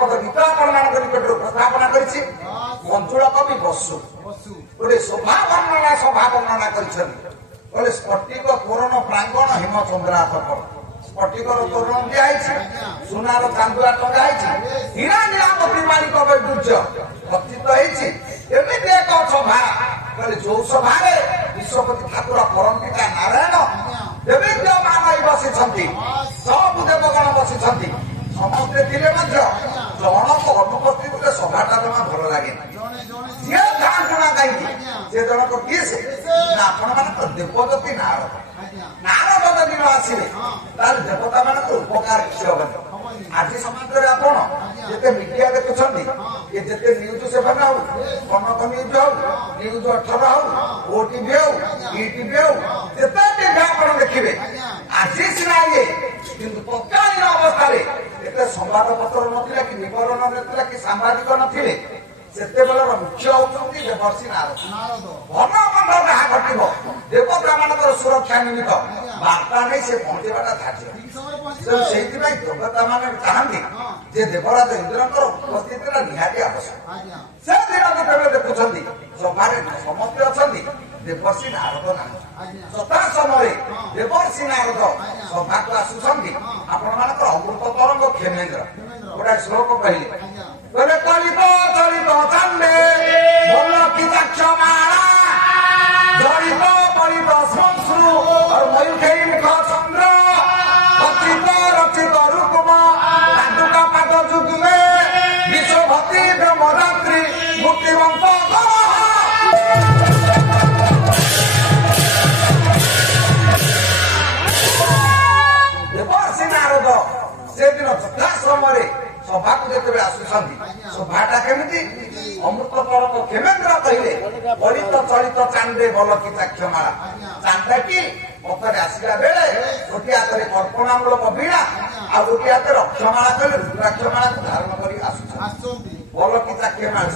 ପଦ ଗୀତ ଆପଣମାନଙ୍କ ନିକଟରେ ଉପସ୍ଥାପନା କରିଛି। ମଞ୍ଜୁଳ କବି ବସୁ ଗୋଟେ ସଭା ବର୍ଣ୍ଣନା କରିଛନ୍ତି। କହିଲେ ସ୍ଫଟିକ ତୋରଣ ପ୍ରାଙ୍ଗଣ ହେମଚନ୍ଦ୍ରାଥ କର। ସ୍ଫଟିକର ତୋରଣ ଦିଆହେଇଛି, ସୁନାର ଚାନ୍ଦୁଆ ଟଙ୍ଗା ହେଇଛି, ହୀରା ନୀଳାମତି ମାଳିକ ବୈଦୁର୍ଯ୍ୟ ଗଠିତ ହେଇଛି। ଏମିତି ଏକ ସଭା, କହିଲେ ଯୋଉ ସଭାରେ ବିଶ୍ୱପତି ଠାକୁର ପରମପିତା ନାରାୟଣ ଦେବୀମାନ ବସିଛନ୍ତି, ସବୁ ଦେବଗଣ ବସିଛନ୍ତି, ସମସ୍ତେ ଥିଲେ ମଧ୍ୟ ଜଣକ ଅନୁପସ୍ଥିତିରେ ସଭାଟା ଜମା ଭଲ ଲାଗେନି। ଯିଏ ଯାଆନ୍ତୁ ନା କାହିଁକି ସେ ଜଣକ କିଏ? ସେ ଆପଣ ମାନଙ୍କର ଦେବଦତ୍ତୀ ନାରଦ। ନାରଦ ଯଦି ନ ଆସିବେ ତାହେଲେ ଦେବତା ମାନଙ୍କର ଉପକାର କିଛି ହବନି। ଆଜି ସମାଜରେ ଆପଣ ଯେତେ ମିଡିଆ ଦେଖୁଛନ୍ତି, ଯେତେ ନ୍ୟୁଜ 7 ହଉ, କନକ ନ୍ୟୁଜ ହଉ, ନ୍ୟୁଜ 18 ହଉ, ଓଟିଭି ହଉ, ଇଟିଭି ହଉ, ଯେତେ ଟିଭି ଆପଣ ଦେଖିବେ, ଆଜି ସିନା ଇଏ କିନ୍ତୁ ତତ୍କାଳୀନ ଅବସ୍ଥାରେ ଏତେ ସମ୍ବାଦପତ୍ର ନଥିଲା କି ବିବରଣ ନଥିଲା କି ସାମ୍ବାଦିକ ନଥିଲେ। ସେତେବେଳର ମୁଖ୍ୟ ହଉଛନ୍ତି ଦେବର୍ଷି ନାରଦ। ଭଲ ମନ୍ଦ ଯାହା ଘଟିବ ଦେବତା ମାନଙ୍କର ସୁରକ୍ଷା ନିମିତ୍ତ ବାର୍ତ୍ତା ନେଇ ସେ ପହଞ୍ଚେଇବାଟା ଧାର୍ଯ୍ୟ। ତେଣୁ ସେଇଥିପାଇଁ ଦେବତା ମାନେ ଚାହାନ୍ତି ଯେ ଦେବରାଜ ଇନ୍ଦ୍ରଙ୍କର ଉପସ୍ଥିତିଟା ନିହାତି ଆବଶ୍ୟକ। ସେ ଦିନକୁ କେବେ ଦେଖୁଛନ୍ତି ସଭାରେ ସମସ୍ତେ ଅଛନ୍ତି, ଦେବର୍ଷି ନାରଦ ନାହିଁ। ସଦା ସମୟରେ ଦେବର୍ଷି ନାରଦ ସଭାକୁ ଆସୁଛନ୍ତି। ଆପଣ ମାନଙ୍କର ଅମୃତ ତରଙ୍ଗ କ୍ଷେମେନ୍ଦ୍ର ଗୋଟାଏ ଶ୍ଲୋକ କହିଲେ, କହିଲେ କଳିତ ଚଳିତ ଚାନ୍ଦେ ଭଲ କି ମାଳା ଜଳିତ ପଳିତ ସଂଶ୍ରୁ ମୟୂଖେଇ ମୁଖ ଚନ୍ଦ୍ର ରଚିତ ରଚିତ ରୂପମ ପାଦୁକା ପାଦ ଯୁଗ୍ମେ ବିଶ୍ୱଭତି ବ୍ରହ୍ମରାତ୍ରି ମୂର୍ତ୍ତିମନ୍ତ ଦେବର୍ଷି ନାରଦ ସେଦିନ ଯଥାଶ୍ରମରେ ସଭାକୁ ଯେତେବେଳେ ଆସୁଛନ୍ତି, ସଭାଟା କେମିତି ଅମୃତ ତରଙ୍ଗ କ୍ଷେମେନ୍ଦ୍ର କହିଲେ, ବଳିତ ଚଳିତ ଚାନ୍ଦେ ଭଲ କି ଚାକ୍ଷମାଳା। ଚାନ୍ଦାଟି ପଥରେ ଆସିଲା ବେଳେ ଗୋଟିଏ ହାତରେ କର୍ପଣାମୂଳକ ବୀଣା ଆଉ ଗୋଟିଏ ହାତରେ ଅକ୍ଷମାଳା କହିଲେ ରୁଦ୍ରାକ୍ଷମାଳାକୁ ଧାରଣ କରି ଆସୁଛନ୍ତି। ଭଲ କି ଚାକ୍ଷମାଳା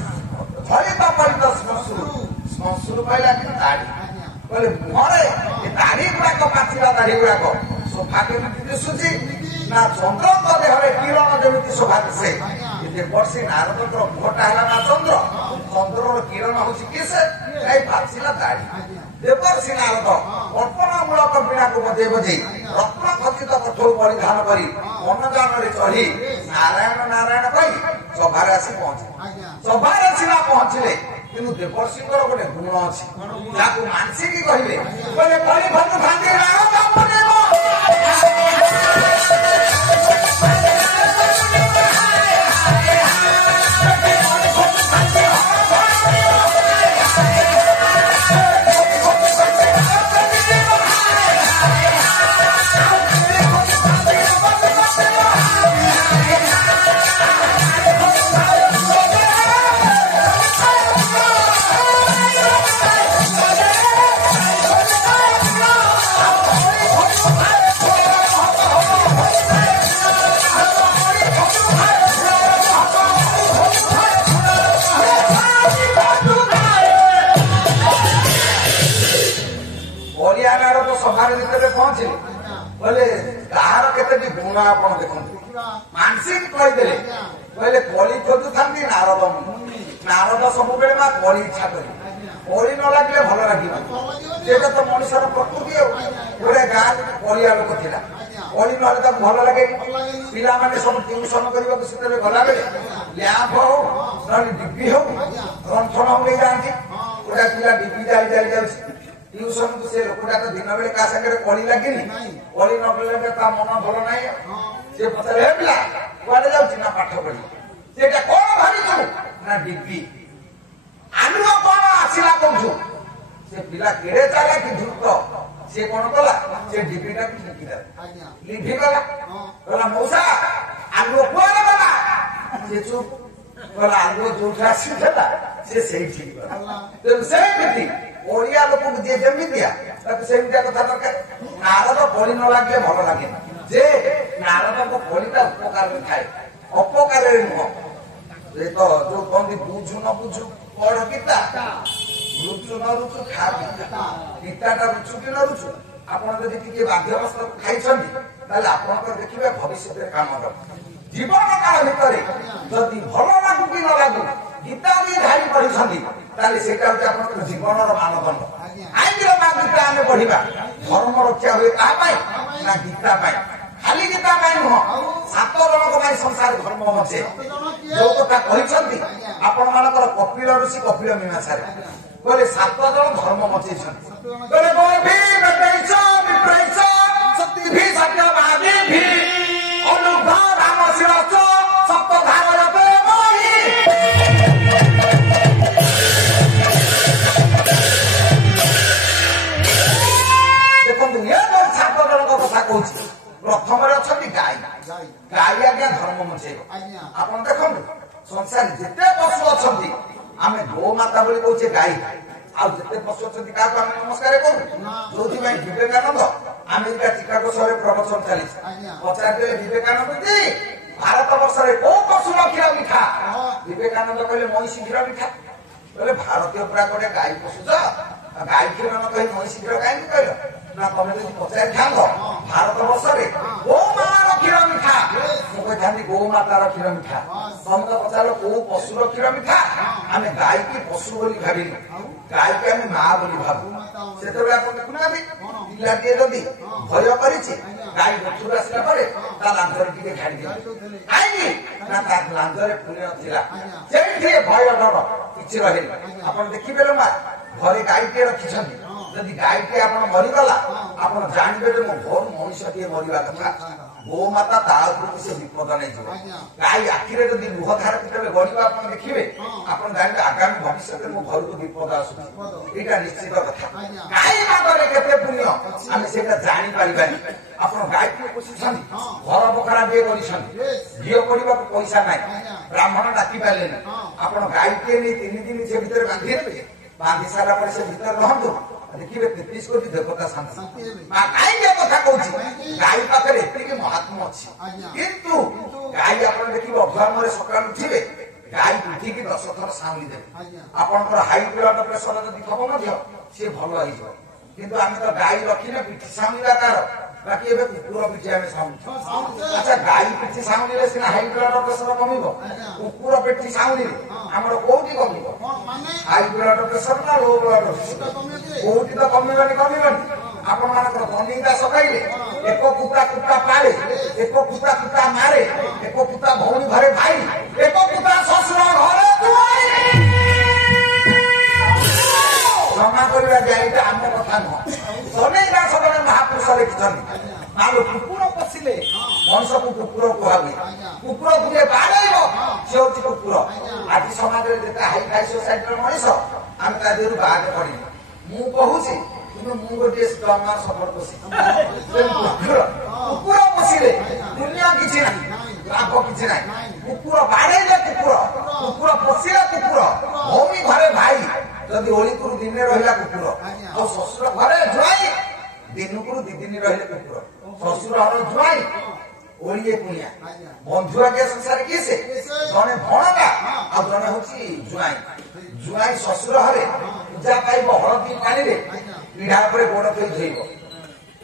ଚଳିତ ପଳିତ ଶ୍ମଶ୍ରୁ କହିଲା କି ଦାଢି, କହିଲେ ମୁହଁରେ ଦାଢି ଗୁଡାକ ପାଚିଲା ଦାଢି ଗୁଡାକ ସୋଫା କେମିତି ଦିଶୁଛି ନା ଚନ୍ଦ୍ରଙ୍କ ଦେହରେ କିରଣ ଯେମିତି ଶୋଭା ଦିଶେ। ଦେବର୍ଷି ନାରଦଙ୍କର ମୁହଁଟା ହେଲା ନା ଚନ୍ଦ୍ର, ଚନ୍ଦ୍ରର କିରଣ ହଉଛି କିଏ? ସେ ଏଇ ପାଚିଲା ଦାଢି। ଦେବର୍ଷି ନାରଦ କଳ୍ପନାମୂଳକ ବୀଣାକୁ ବଜେଇ ବଜେଇ ରତ୍ନ ଖଚିତ କଠୋର ପରିଧାନ କରି ମନଯାନରେ ଚଢି ନାରାୟଣ ନାରାୟଣ କହି ସଭାରେ ଆସି ପହଞ୍ଚିଲେ। ସଭାରେ ସିନା ପହଞ୍ଚିଲେ କିନ୍ତୁ ଦେବର୍ଷିଙ୍କର ଗୋଟେ ଗୁଣ ଅଛି, ଯାହାକୁ ମାଂସିକି କହିଲେ, କହିଲେ କଳି ଭଜୁଥାନ୍ତି ନାରଦ ମୁନିମ। ସଭାରେ ଯେତେବେଳେ ପହଞ୍ଚିଲେ କହିଲେ କାହାର କେତେଟି ଗୁଣ ଆପଣ ଦେଖନ୍ତୁ। ମାଂସିକ କହିଦେଲେ, କହିଲେ କଳି ଖୋଜୁଥାନ୍ତି ନାରଦ ମୁନି। ନାରଦ ସବୁବେଳେ ମା କଳି ଇଚ୍ଛା କରିବେ, କଳି ନ ଲାଗିଲେ ଭଲ ଲାଗିବ। ସେଇଟା ତ ମଣିଷର ପ୍ରକୃତି। ଆଉ ଗୋଟେ ଗାଁରେ କଳିଆ ଲୋକ ଥିଲା, କଳି ନହେଲେ ତାକୁ ଭଲ ଲାଗେନି। ପିଲାମାନେ ସବୁ ଟ୍ୟୁସନ କରିବାକୁ ସେତେବେଳେ ଗଲାବେଳେ ଲ୍ୟାମ୍ପ ହଉ ନହେଲେ ଡିବି ହଉ ରନ୍ଥଣ ନେଇଯାଆନ୍ତି। ଗୋଟେ ପିଲା ଡିବି ଯାଉଛି ଟ୍ୟୁସନକୁ, ସେ ଲୋକଟା ତ ଦିନ ବେଳେ କାହା ସାଙ୍ଗରେ କଳି ଲାଗିନି, କଳି ନ କଲେ ତା ମନ ଭଲ ନାହିଁ। ସେ ପଚାରେ, ହେ ପିଲା କୁଆଡେ ଯାଉଛି? ନା ପାଠ ପଢି। ସେଇଟା କଣ ଭାବିଛୁ? ନା ଡିବି। ଆଲୁଅ କଣ ଆସିଲା କହୁଛୁ? ସେ ପିଲା କେଡେ ଚାଲା କି ଧୂର୍ତ୍ତ, ସେ କଣ କଲା? ସେ ଡିବିଟାକୁ ଲିଭିଦେଲା, ଲିଭିଗଲା। କହିଲା ମଉସା ଆଲୁଅ କୁଆଡେ ଗଲା? ସେ ଚୁପ କହିଲା, ଆଲୁଅ ଯୋଉଠି ଆସିଥିଲା ସେ ସେଇଠିକି ଗଲା। ତେଣୁ ସେମିତି ଓଡିଆ ଲୋକଙ୍କୁ ଯିଏ ଯେମିତିଆ ତାକୁ ସେମିତିଆ କଥା ଦରକାର। ନାରଦ କଳି ନ ଲାଗିଲେ ଭଲ ଲାଗେନି। ଯେ ନାରଦଙ୍କ କଳିଟା ଉପକାରରେ ଥାଏ, ଅପକାରରେ ନୁହଁ। ଏ ତ ଯୋଉ କହନ୍ତି ବୁଝୁ ନ ବୁଝୁ ପଢ ଗୀତା, ରୁଚୁ ନ ରୁଚୁ ଖା ପିତା। ଗୀତାଟା ରୁଚୁ କି ନ ରୁଚୁ, ଆପଣ ଯଦି ଟିକେ ବାଧ୍ୟବସ୍ତ ଖାଇଛନ୍ତି ତାହେଲେ ଆପଣଙ୍କର ଦେଖିବେ ଭବିଷ୍ୟତରେ କାମ ଦବ। ଜୀବନ କାଳ ଭିତରେ ତାହେଲେ ସେଇଟା ହଉଛି ଆପଣଙ୍କର ଜୀବନର ମାନଦଣ୍ଡ। କାହିଁକି ମା ଗୀତା ଆମେ ପଢିବା? ଧର୍ମ ରକ୍ଷା ହୁଏ କାହା ପାଇଁ? ନା ଗୀତା ପାଇଁ। ଖାଲି ଗୀତା ପାଇଁ ନୁହଁ, 7 ଜଣଙ୍କ ପାଇଁ ସଂସାର ଧର୍ମ ବଞ୍ଚେ। ଯୋଉ କଥା କହିଛନ୍ତି ଆପଣ ମାନଙ୍କର କପିଳ ଋଷି କପିଳ ମୀମାଂସାରେ କହିଲେ 7 ଜଣ ଧର୍ମ ବଞ୍ଚେଇଛନ୍ତି। କହିଲେ ଦେଖନ୍ତୁ ଏ 7 ଜଣଙ୍କ କଥା କହୁଛି। ପ୍ରଥମରେ ଅଛନ୍ତି ଗାଈ। ଗାଈ ଆଜ୍ଞା ଧର୍ମ ବଞ୍ଚେଇବ। ଆପଣ ଦେଖନ୍ତୁ ସଂସାରରେ ଯେତେ ପଶୁ ଅଛନ୍ତି ଆମେ ଗୋମାତା ବୋଲି କହୁଛେ ଗାଈ। ଆଉ ଯେତେ ପଶୁ ଅଛନ୍ତି କାହାକୁ ଆମେ ନମସ୍କାର କରୁ? ଯୋଉଥିପାଇଁ ବିବେକାନନ୍ଦ ଆମେରିକା ଚିକାଗୋ ସହରରେ ପ୍ରବଚନ ଚାଲିଛି। ପଚାରିଦେଲେ ବିବେକାନନ୍ଦ ଯେ ଭାରତ ବର୍ଷରେ କୋଉ ପଶୁର କ୍ଷୀର ମିଠା? ବିବେକାନନ୍ଦ କହିଲେ ମଇଁଷି କ୍ଷୀର ମିଠା। କହିଲେ ଭାରତୀୟ ପୁରା ଗୋଟେ ଗାଈ ପଶୁଛ, ଗାଈ କ୍ଷୀର ନ କହି ମଇଁଷି କ୍ଷୀର କାହିଁକି କହିଲ? ନା ତମେ ଯଦି ପଚାରିଥାନ୍ତ ଭାରତ ବର୍ଷରେ ଗୋମାତାର କ୍ଷୀର ମିଠା, ମୁଁ କହିଥାନ୍ତି ଗୋମାତାର କ୍ଷୀର ମିଠା। ତମେ ତ ପଚାରିଲ କୋଉ ପଶୁର କ୍ଷୀର ମିଠା? ଆମେ ଗାଈକି ପଶୁ ବୋଲି ଭାବିଲୁ, ଗାଈକି ଆମେ ମା ବୋଲି ଭାବୁ। ସେତେବେଳେ ଆପଣ ଦେଖୁନାହାନ୍ତି ପିଲାଟିଏ ଯଦି ଭୟ କରିଛି ଗାଈ ଗଛରୁ ଆସିଲା ପରେ ତା ଲାଞ୍ଜରେ ଟିକେ ଛାଡି ଦିଅନ୍ତି। କାହିଁକି? ନା ତା ଲାଞ୍ଜରେ ପୁଣ୍ୟ ଥିଲା। ସେଇଠି ଭୟ ଡର କିଛି ରହିନି। ଆପଣ ଦେଖିବେ ମା ଘରେ ଗାଈଟିଏ ରଖିଛନ୍ତି, ଯଦି ଗାଈଟିଏ ଆପଣ ମରିଗଲା ଆପଣ ଜାଣିବେ ଯେ ମୋ ଘରୁ ମଣିଷଟିଏ ମରିବା କଥା। ଗୋମାତା ତା ଉପରକୁ ସେ ବିପଦ ନେଇଯିବ। ଗାଈ ଆଖିରେ ଯଦି ଲୁହ ଧାର କେତେବେଳେ ଗଡ଼ିବ ଆପଣ ଦେଖିବେ, ଆପଣ ଜାଣିବେ ଆଗାମୀ ଭବିଷ୍ୟତରେ ମୋ ଘରକୁ ବିପଦ ଆସୁଛି। ଏଇଟା ନିଶ୍ଚିତ କଥା। ଗାଈ ପାଦରେ କେତେ ପୁଣ୍ୟ ଆମେ ସେଇଟା ଜାଣିପାରିବାନି। ଆପଣ ଗାଈଟିଏ ପୋଷିଛନ୍ତି, ଘର ବଖରା ବିଏ କରିଛନ୍ତି, ଝିଅ କରିବାକୁ ପଇସା ନାହିଁ, ବ୍ରାହ୍ମଣ ଡାକି ପାରିଲେନି, ଆପଣ ଗାଈଟିଏ ନେଇ 3 ଦିନ ସେ ଭିତରେ ବାନ୍ଧି ଦେବେ। ବାନ୍ଧି ସାରିଲା ପରେ ସେ ଭିତରେ ରହନ୍ତୁ, ଦେଖିବେ 33 କୋଟି ଦେବତା ଶାନ୍ତି। କାହିଁକି କଥା କହୁଛି? ଗାଈ ପାଖରେ ଏତିକି ମହାତ୍ମ ଅଛି। କିନ୍ତୁ ଗାଈ ଆପଣ ଦେଖିବେ ଅଭ୍ୟାମରେ ସକାଳୁ ଉଠିବେ, ଗାଈ ଉଠିକି 10 ଥର ସାଉଁଳି ଦେବେ। ଆପଣଙ୍କର ହାଇ ବ୍ଲଡ ପ୍ରେସର ଯଦି ଥବ ମଧ୍ୟ ସିଏ ଭଲ ହେଇଯିବ। କିନ୍ତୁ ଆମେ ତ ଗାଈ ରଖିଲେ ପିଠି ସାଉଁଳିବା ତାର, ବାକି ଏବେ କୁକୁର ପିଠି ଆମେ ସାଉଁଳୁଛୁ। ଆଚ୍ଛା ଗାଈ ପିଠି ସାଉଁଳିଲେ ସିନା ହାଇ ବ୍ଲଡ ପ୍ରେସର କମିବ, କୁକୁର ପିଠି ସାଉଁଳିଲେ ଆମର କୋଉଠି କମିବ? ହାଇ ବ୍ଲଡ ପ୍ରେସର ନା ଲୋ ବ୍ଲଡ ପ୍ରେସର? କୋଉଠି ତ କମିବନି। ଆପଣ ମାନଙ୍କର ଧନୀ ଦାସ ଖାଇଲେ ଏକ କୁତା କୁତା ପାଳେ, ଏକ କୁତା କୁତା ମାରେ, ଏକ କୁତା ଭଉଣୀ ଘରେ ଭାଇ, ଏକ କୁତା ଶ୍ୱଶୁର ଘରେ ଦୁଆଇ। କ୍ଷମା କରିବା ଯେ ଏଇଟା ଆମ କଥା ନୁହଁ, ଧନୀ ଦାସ ଜଣେ ମହାପୁରୁଷ ଲେଖିଛନ୍ତି। ମାଲୋ କୁକୁର ପଶିଲେ ମଣିଷକୁ କୁକୁର କୁହାହୁଏ। କୁକୁର ଦିଏ ବାଡ଼େଇବ ସେ ହଉଛି କୁକୁର। ଆଜି ସମାଜରେ ଯେତେ ହାଇ ଫାଇ ସୋସାଇଟିର ମଣିଷ ଆମେ ତା ଦେହରୁ ବାଦ ପଡିନି। ମୁଁ କହୁଛି କିନ୍ତୁ ମୁଁ ଗୋଟିଏ ଷ୍ଟମାର ସଫର ପଶିଛି। କୁକୁର ପଶିଲେ ଦୁନିଆ କିଛି ନାହିଁ, ଲାଭ କିଛି ନାହିଁ। କୁକୁର ବାଡ଼େଇଲେ କୁକୁର, କୁକୁର ପଶିଲେ କୁକୁର, ଭଉଣୀ ଘରେ ଭାଇ, ଯଦି ଓଳିକୁରୁ ଦିନେ ରହିଲା କୁକୁର, ଆଉ ଶ୍ୱଶୁର ଘରେ ଜ୍ୱାଇଁ ଦିନକୁରୁ 2 ଦିନ ରହିଲେ କୁକୁର। ଶ୍ୱଶୁର ଘର ଜ୍ୱାଇଁ ଓଳିଏ କୁଣିଆ। ବନ୍ଧୁ ଆଜ୍ଞା ସଂସାର କିଏ? ସେ ଜଣେ ଭଣଜା ଆଉ ଜଣେ ହଉଛି ଜ୍ୱାଇଁ। ଜ୍ୱାଇଁ ଶ୍ୱଶୁର ଘରେ ପୂଜା ପାଇବ ହଳଦୀ ପାଣିରେ, ପିଢା ଉପରେ ଗୋଡ ଧୋଇ ଧୋଇବ।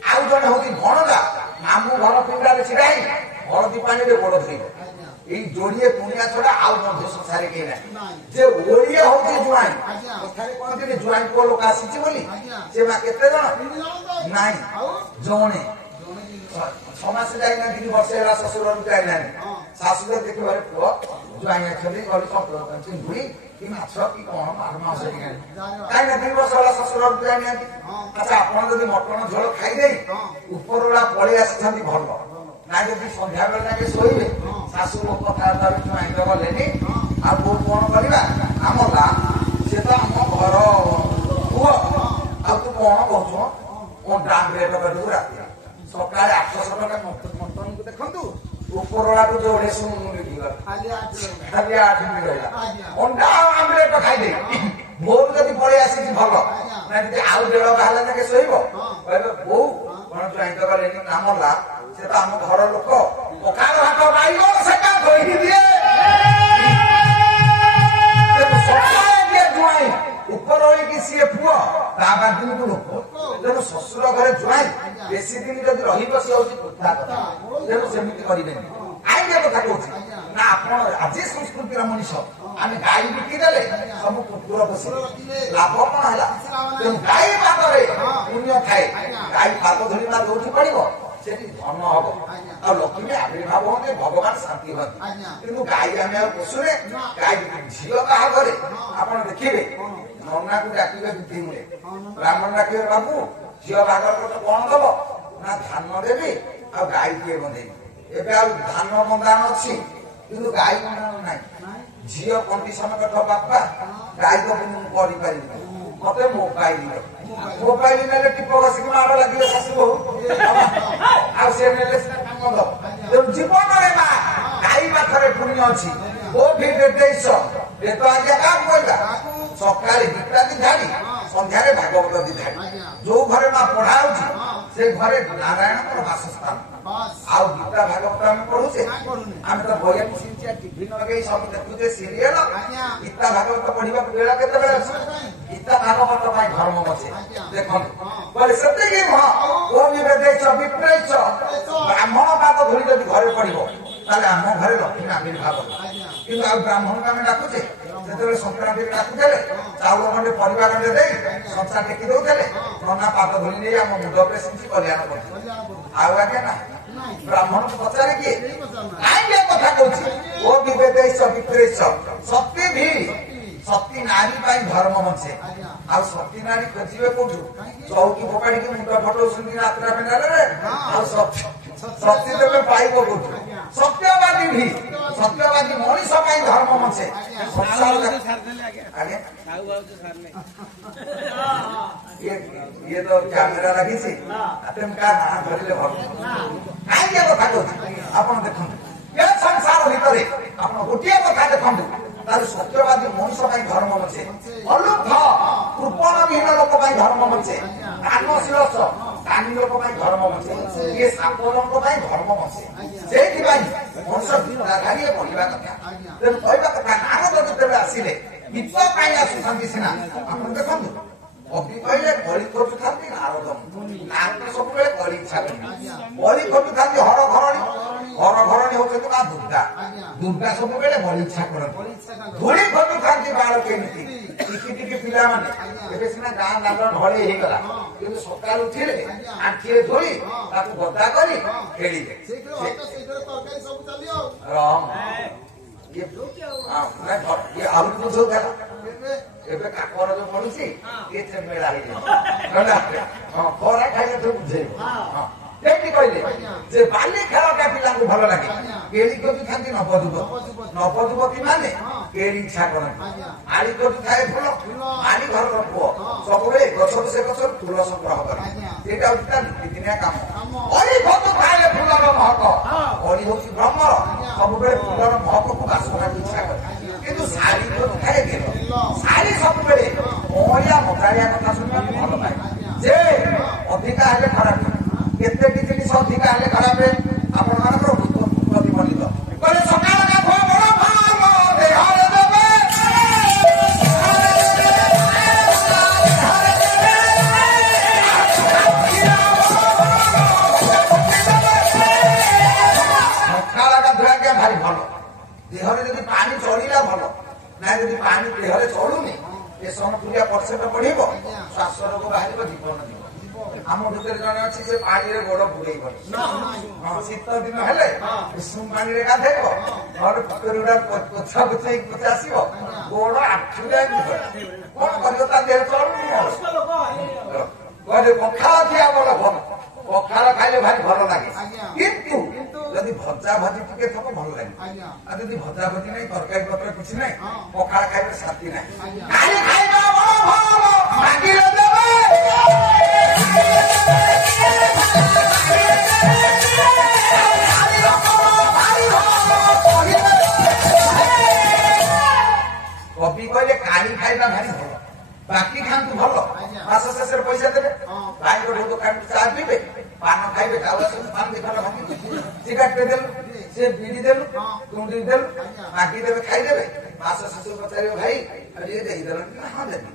ଆଉ ଜଣେ ହଉଛି ଭଣଜା, ମାମୁଁ ଘର ପିଣ୍ଡାରେ ଛିଡା ହେଇ ହଳଦୀ ପାଣିରେ ଗୋଡ ଧୋଇବ। ଏଇ ଯୋଡିଏ କୁଣିଆ ଛଡା ଆଉ ବନ୍ଧୁ ସଂସାରେ କେହି ନାହିଁ। ଯେ ଓଳିଏ ହଉଛି ଜ୍ୱାଇଁ। କଥାରେ କହନ୍ତିନି ଜ୍ୱାଇଁ ପୁଅ ଲୋକ ଆସିଛି ବୋଲି, ସେ ମା କେତେ ଜଣ? ନାଇଁ, ଜଣେ। ସମାସ ଯାଇନାହାନ୍ତି କି ବର୍ଷେ ହେଲା ଶ୍ୱଶୁରରୁ ଯାଇନାହାନ୍ତି। ଶାଶୁ ଦେଖିବାରେ ପୁଅ ଜ୍ୱାଇଁ ଅଛନ୍ତି, ଚିଙ୍ଗୁଡି କି ମାଛ କି କଣ ମାଛ ଟିକେ କାହିଁକି 2 ବର୍ଷ ହେଲା ଶ୍ୱଶୁରରୁ ଯାଇନାହାନ୍ତି। ଆଚ୍ଛା ଆପଣ ଯଦି ମଟନ ଝୋଳ ଖାଇଦେଇ ଉପରବେଳା ପଳେଇ ଆସିଛନ୍ତି ଭଲ, ନାଇଁ ଯଦି ସନ୍ଧ୍ୟାବେଳେ ଯାକେ ଶୋଇବେ ଶାଶୁ କଥାବାର୍ତ୍ତା ଜ୍ୱାଇଁ ତ ଗଲେନି, ଆଉ ବୋଉ କଣ କରିବା? ଆମ ଗାଁ ସେ ତ ଆମ ଘର ପୁଅ, ଆଉ ତୁ କଣ କହୁଛୁ? କଣ୍ଟା ରେଟ କରିବୁ ରାତିରେ ସକାଳେ 800 ଟଙ୍କା ମଟନକୁ ଦେଖନ୍ତୁ, ଉପରବେଳାକୁ ଯୋଉଠି ଖାଲି 8 ମିନିଟ୍ ରହିଲା। ଅଣ୍ଡା ଆଉ ଆମ୍ଲେଟ ଖାଇଦେଇ ମୋର ଯଦି ପଳେଇ ଆସିଛି ଭଲ, ନା ଯଦି ଆଉ 1.5 ବାହାରିଲା ଯାକେ ଶୋଇବ, କହିବେ ବୋଉ କଣ ଜ୍ୱାଇଁ ତ ଗଲେନି, କାମଲା ସେ ତ ଆମ ଘର ଲୋକ, ପଖାଳ ଭାତ ବାଇଗଣ ସେଟା ଧୋଇ ଦିଏ। ସକାଳେ ଦିଏ ଜ୍ୱାଇଁ, ଉପରଓଳିକି ସିଏ ପୁଅ, ତା ବାଦିନକୁ ଲୋକ। ତେଣୁ ଶ୍ୱଶୁର ଘରେ ଜ୍ୱାଇଁ ବେଶୀ ଦିନ ଯଦି ରହିବ ସିଏ ହଉଛି କଥା। ତେଣୁ ସେମିତି କରିବେନି। ଆଇନ କଥା କହୁଛି ନା, ଆପଣ ଆଜି ସଂସ୍କୃତିର ମଣିଷ ଆମେ ଗାଈ ବିକିଦେଲେ ସବୁ କୁକୁର ବସି ଲାଭ କଣ ହେଲା? ତେଣୁ ଗାଈ ପାଦରେ ପୁଣ୍ୟ ଥାଏ। ଗାଈ ପାଦ ଧରିବା ଯୋଉଠି ପଡିବ ସେଠି ଧନ ହବ ଆଉ ଲକ୍ଷ୍ମୀ ଆବିର୍ଭାବ ହୁଅନ୍ତି, ଭଗବାନ ଶାନ୍ତି ହୁଅନ୍ତି। କିନ୍ତୁ ଗାଈ ଆମେ ଆଉ ପୋଷୁନେ। ଗାଈ ଝିଅ ବାହାଘରେ ଆପଣ ଦେଖିବେ ନନାକୁ ଡାକିବେ ବୁଦ୍ଧି ମିଳେ, ବ୍ରାହ୍ମଣ ଡାକିବେ ବାବୁ ଝିଅ ବାହାଘର କଥା କଣ ଦବ ନା ଧାନ ଦେବି ଆଉ ଗାଈ ଟିଏ ବନ୍ଧେଇବି। ଏବେ ଆଉ ଧାନ ବନ୍ଧାଣ ଅଛି କିନ୍ତୁ ଗାଈ ବନ୍ଧାଣ ନାହିଁ। ଝିଅ କଣ୍ଡିସନ କଥା ବାପା ଗାଈ ତ ମୁଁ କରିପାରିବି, ମତେ ମୋବାଇଲ ନେଲେ ଟିପ ବସିକି ମାଡ଼ ଲାଗିଲେ ଶାଶୁ ବୋହୁ ଆଉ ସେ ନେଲେ ସିନା କାମ ଦବ। ଜୀବନରେ ମା ଗାଈ ପାଖରେ ପୁଣ୍ୟ ଅଛି। ଆଜ୍ଞା କାହାକୁ କହିବା? ସକାଳେ ଗୀତା ଦି ଧାଡି, ସନ୍ଧ୍ୟାରେ ଭାଗବତ ଦି ଧାଡି। ଯୋଉ ଘରେ ମା ପଢା ହଉଛି ସେ ଘରେ ନାରାୟଣଙ୍କର ବାସସ୍ଥାନ। ଆଉ ଗୀତା ଭାଗବତ ଆମେ ପଢୁଛେ? ଆମେ ତ ବହି ଟିଭି ଲଗେଇ ସବୁ ଦେଖୁଛେ ସିରିଏଲ। ଗୀତା ଭାଗବତ ପଢିବାକୁ ବେଳ କେତେବେଳେ ଅଛି? ଗୀତା ଭାଗବତ ପାଇଁ ଧର୍ମ ଅଛି। ଦେଖନ୍ତୁ କହିଲେ ସେତିକି ନୁହଁ, ଓ ବିବେଦେଇଛ ବିପ୍ରେଇଛ, ବ୍ରାହ୍ମଣ ପାଦ ଧରି ଯଦି ଘରେ ପଡିବ ତାହେଲେ ଆମ ଘରେ ଲକ୍ଷ୍ମୀ ଆବିର୍ଭାବ। କିନ୍ତୁ ଆଉ ବ୍ରାହ୍ମଣକୁ ଆମେ ଡାକୁଛେ? ଯେତେବେଳେ ସଂକ୍ରାନ୍ତିରେ ଡାକୁଥିଲେ ଚାଉଳ ଖଣ୍ଡେ ପରିବା ଖଣ୍ଡେ ଦେଇ ସଂସାର ଟେକି ଦଉଥିଲେ, ନନା ପାଦ ଧରି ନେଇ ଆମ ମୁଣ୍ଡ ଉପରେ ସିଞ୍ଚି କଲ୍ୟାଣ କରୁଥିଲେ। ଆଉ ଆଜ୍ଞା ନା ବ୍ରାହ୍ମଣକୁ ପଚାରେ କିଏ? କାହିଁକି ଏ କଥା କହୁଛି? ଓ ବିବେଦେଇଛ ବିପ୍ରେଇଛ, ସତୀ ଭି ସତୀ ନାରୀ ପାଇଁ ଧର୍ମ ବଞ୍ଚେ। ଆଉ ସତୀ ନାରୀ ଖୋଜିବେ କୋଉଠୁ? ଚୌକି ଫୋପାଡ଼ିକି ମୁଣ୍ଡ ଫଟଉଛନ୍ତି ରାତ୍ରା ପେଣ୍ଡାଲରେ। ଆଉ ସତୀ ତେବେ ପାଇବ କୋଉଠୁ? ସତ୍ୟବାଦୀ ଭି ସତ୍ୟବାଦୀ ମଣିଷ ପାଇଁ ଧର୍ମ ବଞ୍ଚେ। ଇଏ ତ କ୍ୟାମେରା ଲାଗିଛି, ତେଣୁ କାହା ନାଁ ଧରିଲେ ଭଲ। କାହିଁକି କଥା କହୁଛି ଆପଣ ଦେଖନ୍ତୁ, ଏ ସଂସାର ଭିତରେ ଆପଣ ଗୋଟିଏ କଥା ଦେଖନ୍ତୁ, ତାର ସତ୍ୟବାଦୀ ମଣିଷ ପାଇଁ ଧର୍ମ ବଞ୍ଚେ। ଅଲୁବ୍ଧ କୃପଣବିହୀନ ଲୋକ ପାଇଁ ଧର୍ମ ବଞ୍ଚେ। ଦାନଶୀଳ ଦାନୀ ଲୋକ ପାଇଁ ଧର୍ମ ବଞ୍ଚେ। ଇଏ ସାପଙ୍କ ପାଇଁ ଧର୍ମ ବଞ୍ଚେ। ସେଇଥିପାଇଁ ମଣିଷ ବିଦ୍ୟାଧାରୀ ବଢିବା କଥା। ତେଣୁ କହିବା କଥା ନାରଦ ଯେତେବେଳେ ଆସିଲେ ଗୀତ ପାଇଁ ଆସୁଛନ୍ତି ସିନା, ଆପଣ ଦେଖନ୍ତୁ କବି କହିଲେ କଳି ଖୋଜୁଥାନ୍ତି ନାରଦ, ନାରଦ ସବୁବେଳେ କଳି ଇଚ୍ଛା କରନ୍ତି। କଳି ଖୋଜୁଥାନ୍ତି ହର ଘରଣୀ, ହର ଘରଣୀ ହଉଛନ୍ତି ମା ଦୁର୍ଗା, ଦୁର୍ଗା ସବୁବେଳେ ବଳି ଇଚ୍ଛା କରନ୍ତି। ଧୂଳି ଖୋଜୁଥାନ୍ତି ବାଳ କେମିତି, ଟିକି ଟିକି ପିଲାମାନେ। ଏବେ ସିନା ଗାଁ ଦାଣ୍ଡ ଢଳେଇ ହେଇଗଲା, କିନ୍ତୁ ସକାଳୁ ଉଠିଲେ ଆଖିରେ ଧୋଇ ତାକୁ ଗଦା କରି ଖେଳିବେ। ଆହୁରି ବୁଝଉଥିଲା ଏବେ କାକର ଯୋଉ ପଡୁଛି ଇଏ ମେଳା ହେଇଯାଇଛି। ଖରା ଖାଇଲେ ତ ବୁଝେଇବ। ଏଠି କହିଲେ ଯେ ବାଲି ଖେଳଟା ପିଲାଙ୍କୁ ଭଲ ଲାଗେ। କେଳି ଖୋଜୁଥାନ୍ତି ନବଯୁବତୀ ମାନେ କେଳି ଇଚ୍ଛା କରନ୍ତି। ଆଳି ଖୋଜୁଥାଏ ଫୁଲ, ଆଳି ଘରର ପୁଅ ସବୁବେଳେ ଗଛରୁ ସେ ଗଛରୁ ଫୁଲ ସଂଗ୍ରହ କରେ। ସେଇଟା ହଉଛି ତାର ନିତିଦିନିଆ କାମ। ଅଳି ଖୋଜୁଥାଏ ଫୁଲର ମହକ, ଅଳି ହଉଛି ବ୍ରହ୍ମର, ସବୁବେଳେ ଫୁଲର ମହକକୁ ବାସନାକୁ ଇଚ୍ଛା କରେ। କିନ୍ତୁ ଶାଢୀ ଖୋଜୁଥାଏ ଗେଲ, ଶାଢୀ ସବୁବେଳେ ମଳିଆ ମଜାଳିଆ କଥା ଶୁଣିବାକୁ ଭଲ ପାଏ। ଯେ ଅଧିକା ହେଲେ ଖରାପ, କେତେଟି ଜିନିଷ ଅଧିକା ହେଲେ ଖରାପ। ଆପଣ ମାନଙ୍କର ପ୍ରତିଫଳିତ କହିଲେ ସକାଳ ଗାଧୁଆ ବଡ ଭଲ ଦେହରେ ଦେବେ, ସକାଳ ଗାଧୁଆ ଆଜ୍ଞା ଭାରି ଭଲ। ଦେହରେ ଯଦି ପାଣି ଚଳିଲା ଭଲ, ନାଇଁ ଯଦି ପାଣି ଦେହରେ ଚଳୁନି ଏ ସମତୁଲିଆ ପରସେଣ୍ଟ ବଢିବ, ଶ୍ୱାସ ରୋଗ ବାହାରିବ, ଜୀବନ ଯିବ। ଆମ ଭିତରେ ଜଣେ ଅଛି ସେ ପାଣିରେ ଗୋଡ ବୁଡେଇବନି। ଶୀତ ଦିନ ହେଲେ ଉଷୁମ ପାଣିରେ ଗାଧେଇବ, ନହେଲେ ପୋଖରୀ ଗୁଡା ପୋଛା ପୋଛେଇକି ପୋଛା ଆସିବ, ଗୋଡ ଆଠୁରେ କଣ କରିବ? ତା ଦେହ ଚଳୁନି। ପଖାଳ ଖିଆ ଭଲ ଭଲ, ପଖାଳ ଖାଇଲେ ଭାରି ଭଲ ଲାଗେ। କିନ୍ତୁ ଯଦି ଭଜା ଭଜି ଟିକେ ଥବ ଭଲ ଲାଗେ। ଆଉ ଯଦି ଭଜା ଭଜି ନାହିଁ, ତରକାରୀ ପତ୍ର କିଛି ନାହିଁ, ପଖାଳ ଖାଇଲେ ଶାନ୍ତି ନାହିଁ। ଖାଇବା କବି କହିଲେ କାଳି ଖାଇବା ଭାରି ଭଲ, ବାକି ଖାଆନ୍ତୁ ଭଲ, ମାସ ଶେଷରେ ପଇସା ଦେବେ। ଭାଇ ଗୋଟେ ଦୋକାନକୁ ଚା ପିଇବେ, ପାନ ଖାଇବେ, ପାନ ଦୋକାନ ଭାଙ୍ଗିବେ, ସିଗାରେଟ ଦେଲୁ, ସେ ବିଡି ଦେଲୁ, ତୁଣ୍ଡି ଦେଲୁ, ବାକି ଦେବେ, ଖାଇଦେବେ। ମାସ ଶେଷରେ ପଚାରିବ ଭାଇ ଇଏ ଦେଇଦେଲ? ହଁ ଦେବି।